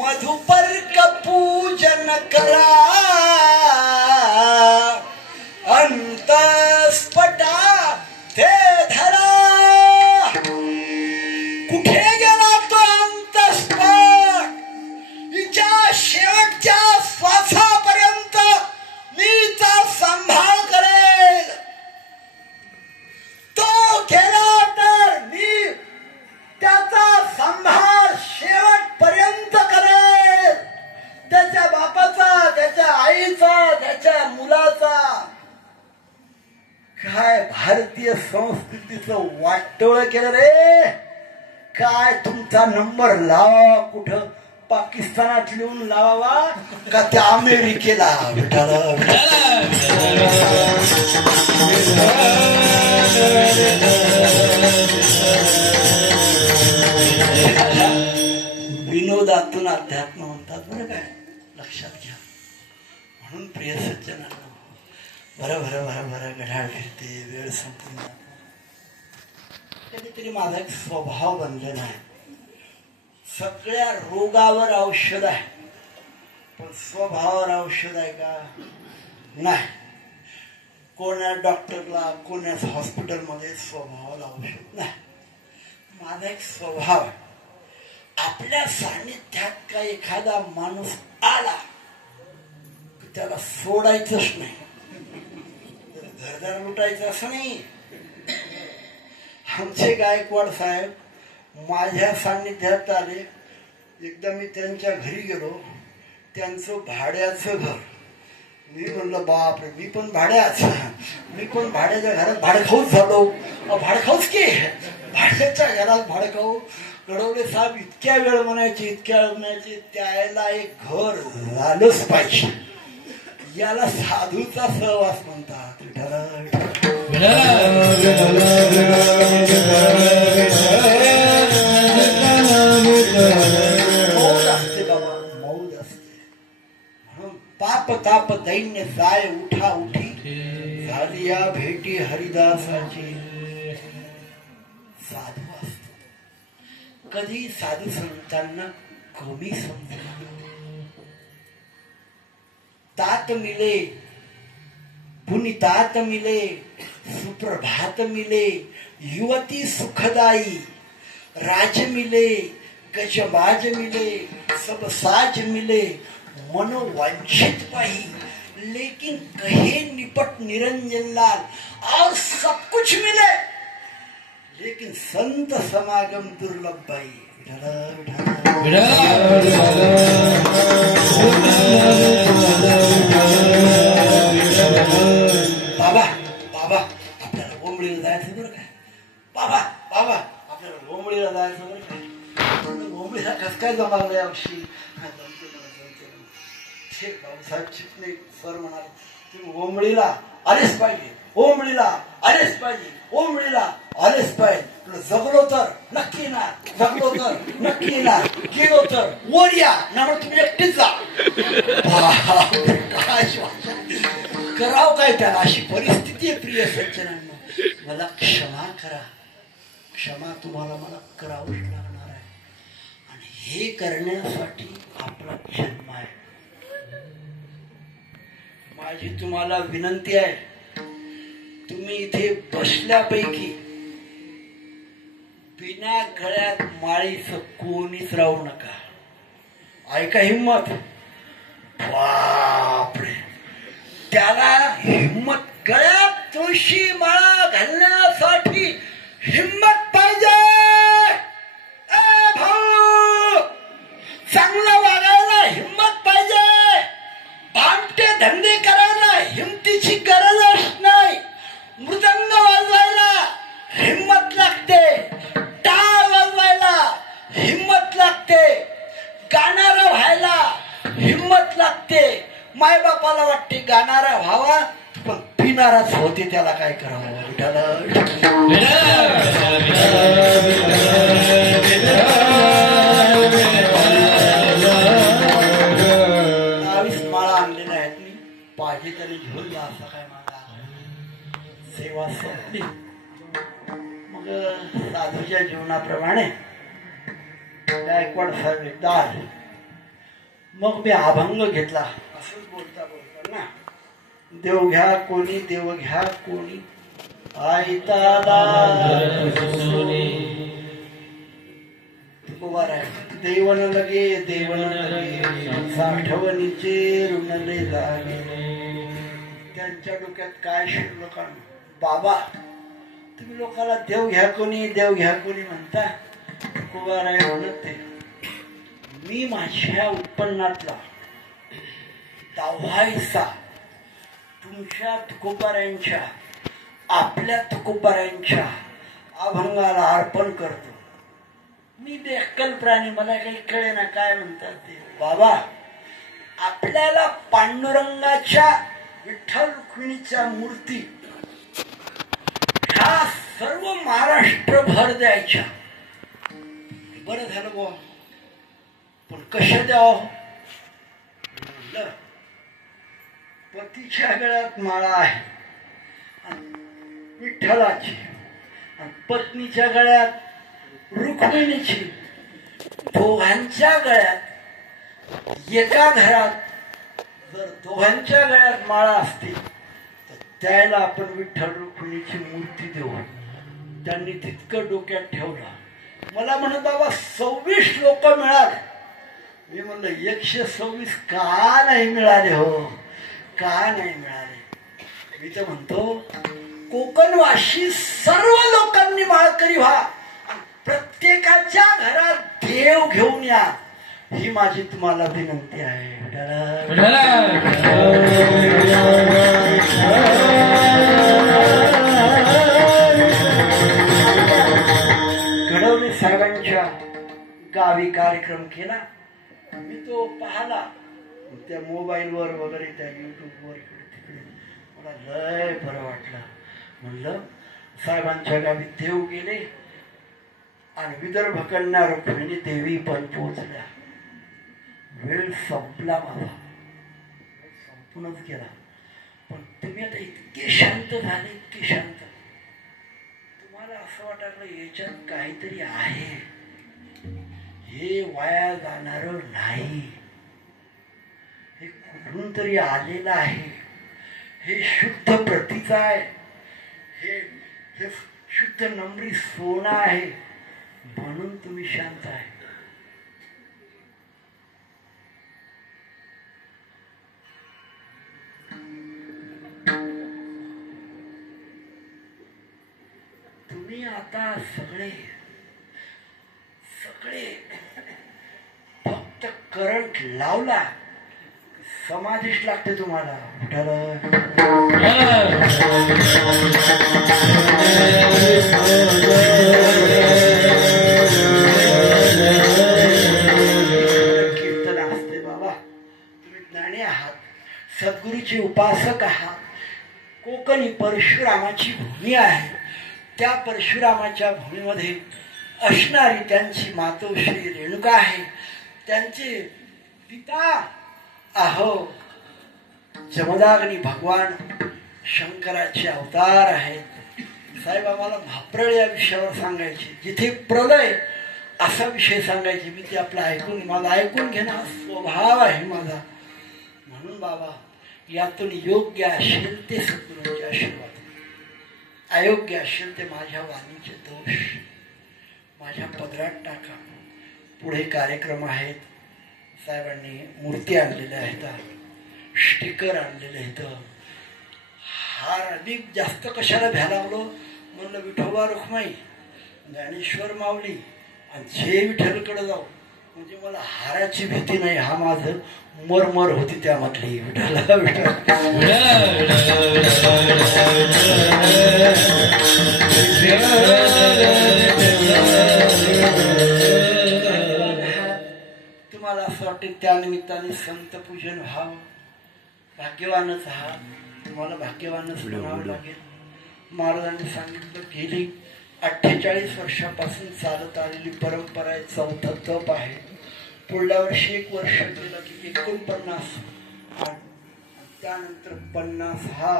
मधुपर्क पूजन करा. अंतस्पटा ते धरा. कुठे गेला तो अंतस्पट. हिच्या शेवटच्या श्वासापर्यंत मी त्या सांभाळ करेल. तो गेला तर मी त्याचा सांभाळ शेवटपर्यंत करेल. त्याच्या बापाचा त्याच्या आईचा त्याच्या मुलाचा. काय भारतीय संस्कृतीचं वाटोळ केलं रे. काय तुमचा नंबर लावा कुठं पाकिस्तानात लिहून लावा का त्या अमेरिकेला. विनोदातून अध्यात्म म्हणतात बरं काय लक्षात घ्या. म्हणून प्रिय सज्जनांनो भरं भरं भरं भरं घड्याळ फिरते वेळ संपून जातो. कधीतरी माझा एक स्वभाव बनलेला आहे. सगळ्या रोगावर औषध आहे. पण स्वभावावर औषध आहे का? नाही. कोण्या डॉक्टरला कोण्याच हॉस्पिटलमध्ये स्वभावाला औषध नाही. माझा एक स्वभाव आहे, आपल्या सान्निध्यात का एखादा माणूस आला त्याला सोडायचंच नाही, घरदार लुटायचं असं नाही. आमचे गायकवाड साहेब माझ्या सान्निध्यात आले. एकदा मी त्यांच्या घरी गेलो, त्यांचं भाड्याचं घर. मी म्हणलं बापरे, मी पण भाड्याच्या घरात भाडखाऊच झालो. भाडखाऊच की भाड्याच्या घरात भाडखाऊ. कडवले साहेब इतक्या वेळ म्हणायचे त्याला एक घर झालंच पाहिजे. याला साधूचा सहवास म्हणतात. मौज असते बाबा, मौज असते. म्हणून पाप ताप दैन्य जाय उठा उठी, झाली या भेटी हरिदासाची. साधू असतो, कधी साधू संतांना कमी समजलं. तात मिले पुनितात मिले, सुप्रभात मिले, युवती सुखदाई, राज मिले, गजबाज मिले, सब साज मिले, मनोवांछित पाही, लेकिन कहे निपट निरंजन लाल, और सब कुछ मिले लेकिन संत समागम दुर्लभ भाई. बाबा बाबा आपल्याला ओंबळीला जायचं बरं काय. बाबा बाबा आपल्याला ओंबळीला जायचं बरं काय. ओंबळीला कस काय जमावलं यावर्षी. भाऊसाहेब चिपणे सर म्हणाले, तुम्ही ओंबळीला आलेच पाहिजे, ओंबळीला आलेच पाहिजे, ओंबळीला आलेच पाहिजे. जगलो तर नक्की येणार, जगलो तर नक्की येणार, गेलो तर वर या, ना मग तुम्ही एकटीच जा. कराव काय त्याला, अशी परिस्थिती आहे. प्रिय सज्जनांनो, मला क्षमा करा. क्षमा तुम्हाला मला करावंच लागणार आहे. आणि हे करण्यासाठी आपला जन्म आहे. माझी तुम्हाला विनंती आहे, तुम्ही इथे बसल्यापैकी बिना गळ्यात माळीचं कोणीच राहू नका. ऐका, हिम्मत. बापरे, त्याला हिम्मत, गळ्यात तुळशी माळा घालण्यासाठी हिम्मत पाहिजे. भाऊ, चांगलं वागायला हिम्मत पाहिजे. भामटे धंदे करायला हिमतीची गरजच नाही. मृदंग वाजवायला हिम्मत लागते, टाळ वाजवायला हिम्मत लागते, गाणारा व्हायला हिम्मत लागते. मायबापाला वाटते गाणारा व्हावा, पण पिणाराच होते, त्याला काय करावं. माळा आणलेल्या आहेत मी, पाहिजे तरी घेऊन जा असं काय माझा. सेवा संपली. मग साधूच्या जीवनाप्रमाणे गायकवाड साहेब एकदा आले. मग मी अभंग घेतला. असंच बोलता बोलता ना, देव घ्या कोणी, देव घ्या कोणी, आयताला देवन लगे, देवन लगे, साठवणीचे ऋणले लागे. त्यांच्या डोक्यात काय शिरलं का, बाबा तुम्ही लोकांना देव घ्या कोणी, देव घ्या कोणी म्हणता. तुकोबाराय म्हणत ते, मी माझ्या उत्पन्नातला 10 हिस्सा तुमच्या तुकोबारायांच्या, आपल्या तुकोबारायांच्या अभंगाला अर्पण करतो. मी बेअक्कल प्राणी, मला काही कळे ना काय म्हणतात ते. बाबा, आपल्याला पांडुरंगाच्या, विठ्ठल रुक्मिणीच्या मूर्ती ह्या सर्व महाराष्ट्रभर द्यायच्या. बरं झालं बुवा, पण कशा द्यावं. पतीच्या गळ्यात माळा आहे विठ्ठलाची, आणि पत्नीच्या गळ्यात रुक्मिणीची. दोघांच्या गळ्यात एका घरात जर दोघांच्या गळ्यात माळा असतील तर त्याला आपण विठ्ठल रुक्मिणीची मूर्ती देऊ. त्यांनी तितकं डोक्यात ठेवलं. मला म्हणत बाबा 26 लोक मिळाले. मी म्हणलं 126 का नाही मिळाले हो, का नाही मिळाले. मी तर म्हणतो कोकणवासी सर्व लोकांनी माळकरी व्हा, प्रत्येकाच्या घरात देव घेऊन या, ही माझी तुम्हाला विनंती आहे. घडवणे साहेबांच्या गावी कार्यक्रम केला. मी तो पाहला त्या मोबाईलवर वगैरे, त्या युट्यूबवर तिकडे. मला लय बरं वाटलं. म्हणलं साहेबांच्या गावी देव गेले आणि विदर्भकडनं रुक्मिणी देवी पण पोहोचल्या. वेळ संपला, माझा संपूनच गेला. पण तुम्ही आता इतके शांत झाले, इतके शांत, तुम्हाला असं वाटलं याच्यात काहीतरी आहे, हे वाया जाणार नाही, हे कुठून तरी आलेलं आहे, हे शुद्ध प्रतीचं आहे, हे शुद्ध नम्री सोनं आहे, म्हणून तुम्ही शांत आहे. तुम्ही आता सगळे फक्त करंट लावला, समाधीच लागते तुम्हाला. कीर्तन असते बाबा. तुम्ही ज्ञानी आहात, सद्गुरूचे उपासक आहात. कोकण ही परशुरामाची भूमी आहे. त्या परशुरामाच्या भूमीमध्ये असणारी त्यांची मातोश्री रेणुका आहे. त्यांचे पिता अहो जमदाग्नी भगवान शंकराचे अवतार आहेत. साहेब आम्हाला भाप्रळ या विषयावर सांगायचे, जिथे प्रलय असा विषय सांगायचे. मी ते आपलं ऐकून, माझा ऐकून घेणं हा स्वभाव आहे माझा. म्हणून बाबा यातून योग्य असेल ते सद्गुरूंचे आशीर्वाद, अयोग्य असेल ते माझ्या वाणीचे दोष माझ्या पदरात टाका. पुढे कार्यक्रम आहेत. साहेबांनी मूर्ती आणलेल्या आहेत, स्टिकर आणलेले आहेत. हार अधिक जास्त कशाला भ्या लागलो म्हणलं, विठोबा रुक्माई, ज्ञानेश्वर माऊली आणि जे विठ्ठलकडे जाऊ, म्हणजे मला हाराची भीती नाही. हा माझं मरमर होती त्यामधली. विठ्ठला तुम्हाला असं वाटतं त्यानिमित्ताने संत पूजन व्हावं. भाग्यवानच आहात, तुम्हाला भाग्यवानच म्हणावं लागेल. महाराजांनी सांगितलं गेली 48 वर्षापासून चालत आलेली परंपरा आहे. 4थं तप आहे. पुढल्या वर्षी 1 वर्ष केलं की 49 आणि त्यानंतर 50 हा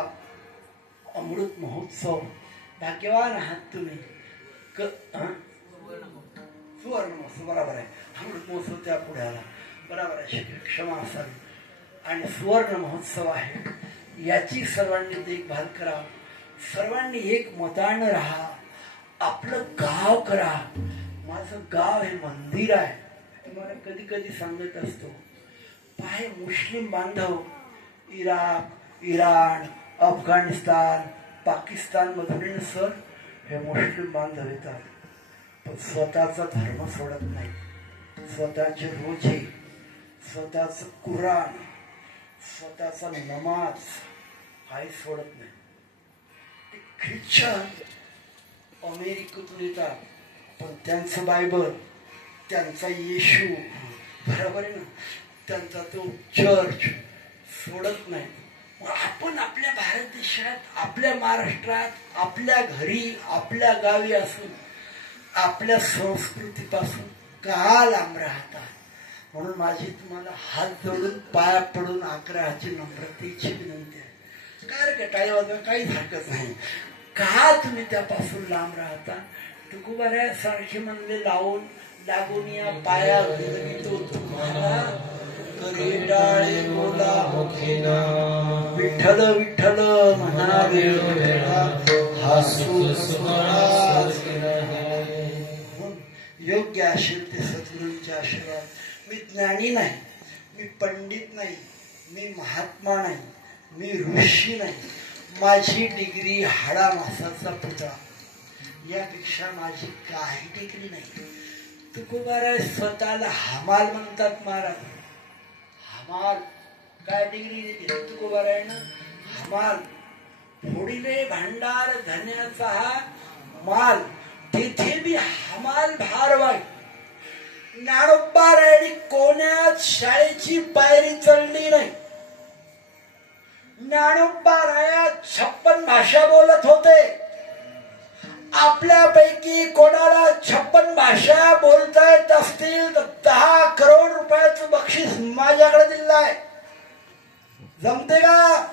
अमृत महोत्सव. भाग्यवान आहात तुम्ही. सुवर्ण महोत्सव बरोबर आहे. अमृत महोत्सव त्या पुढे आला बरोबर आहे, क्षमा असावी. आणि सुवर्ण महोत्सव आहे. याची सर्वांनी देखभाल करा. सर्वांनी एक मतानं राहा. आपलं गाव करा. माझं गाव हे मंदिर आहे. तुम्हाला कधी कधी सांगत असतो, पाहे मुस्लिम बांधव इराक, इराण, अफगाणिस्तान, पाकिस्तान मधून सर हे मुस्लिम बांधव येतात, पण स्वतःचा धर्म सोडत नाही. स्वतःचे रोजे, स्वतःच कुराण, स्वतःचा नमाज काही सोडत नाही. ते ख्रिश्चन अमेरिकेतून येतात, पण त्यांचं बायबल, त्यांचा येशू बरोबर आहे ना, त्यांचा तो चर्च सोडत नाही. आपण आपल्या भारत देशात, आपल्या महाराष्ट्रात, आपल्या घरी, आपल्या गावी असून आपल्या संस्कृतीपासून का लांब राहतात. म्हणून माझी तुम्हाला हात जोडून पाया पडून आग्रहाची नम्रतेची विनंती आहे. काय रे टाळी वाजवायला काहीच हरकत नाही. का तुम्ही त्यापासून लांब राहता. तुकोबाऱ्या सारखे म्हणले, लावून लागून या पाया घडवितो तुम्हाला करी टाळे बोला मुखीना विठ्ठल विठ्ठल म्हणा वेळोवेळा हसू सुमळा योग्य असेल ते सद्गुरूंच्या आशीर्वाद. मी ज्ञानी नाही, मी पंडित नाही, मी महात्मा नाही, मी ऋषी नाही, माझी डिग्री हाडा मासाचा पुतळा, यापेक्षा माझी काही डिग्री नाही. तुकोबाराय स्वतःला हमाल म्हणतात महाराज. हमाल काय डिग्री दिली तुकोबारायनं? हमाल फोडीले भांडार धन्याचा हा माल, तिथे बी हमाल भारवाई. ज्ञानोबारायणी कोण्याच शाळेची पायरी चढली नाही. ज्ञानोबाराया 56 भाषा बोलत होते. आपल्यापैकी कोणाला 56 भाषा बोलता येत असतील तर 10 करोड रुपयाचं बक्षीस माझ्याकडे दिलं आहे. जमते का?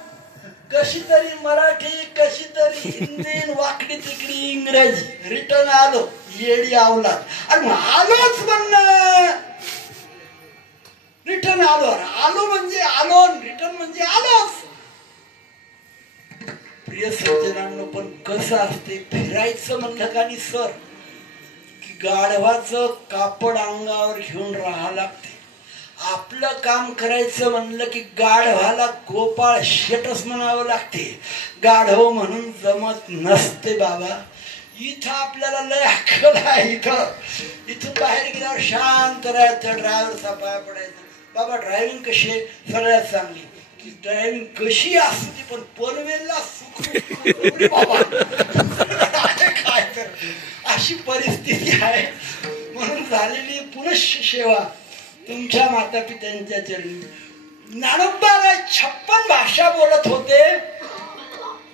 कशी तरी मराठी, कशी तरी हिंदी, वाकडी तिकडी इंग्रजी, रिटर्न आलो येडी आवलात. आणि आलोच म्हणणं, रिटर्न आलो म्हणजे आलो, रिटर्न म्हणजे आलोच. प्रिय सज्जनांनो, पण कसं असते, फिरायचं म्हणलं का नाही सर की गाढवाचं कापड अंगावर घेऊन राहावं लागते. आपलं काम करायचं म्हणलं की गाढवाला गोपाळ शेटच म्हणावं लागते. गाढव म्हणून जमत नसते बाबा. इथं आपल्याला लय अक्कल आहे. इथून बाहेर गेल्यावर शांत राहायचं, ड्रायव्हरचा पाय पडायचं. बाबा ड्रायव्हिंग कशी आहे? सगळ्यात चांगली. की ड्रायव्हिंग कशी असू ती पण पनवेलला सुख बाबा काय तर अशी परिस्थिती आहे. म्हणून झालेली पुनश्च सेवा तुमच्या माता पित्यांच्या चरणी. ज्ञानोबाराय 56 भाषा बोलत होते.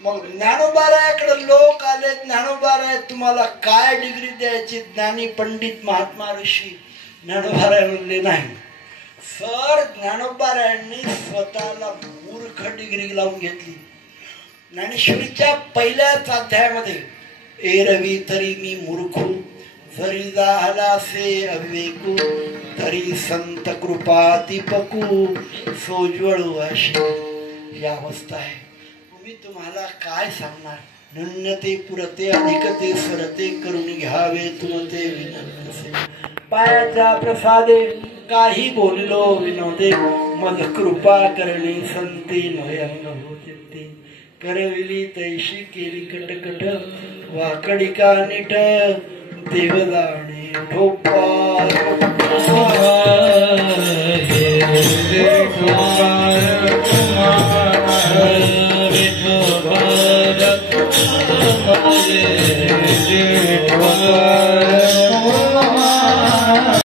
मग ज्ञानोबारायाकडे लोक आले. ज्ञानोबाराय तुम्हाला काय डिग्री द्यायची? ज्ञानी पंडित महात्मा ऋषी. ज्ञानोबाराय म्हणले नाही सर. ज्ञानोबारायांनी स्वतःला मूर्ख डिग्री लावून घेतली. ज्ञानेश्वरीच्या पहिल्याच अध्यायामध्ये एरवी तरी मी मूर्खू, जरी झाला से अविवेकू, तरी संत कृपा दीपकू सोज्वळू अशी ही अवस्था आहे. मी तुम्हाला काय सांगणार? नन्यते पुरते अधिकते सरते करून घ्यावे तुमते विनंतसे. पायाच्या प्रसादे काही बोललो विनोदे, मग कृपा करणे संती नयंग हो चित्ते. करविली तैशी केली कटकट, वाकडी का निट देव जाणे ठोपा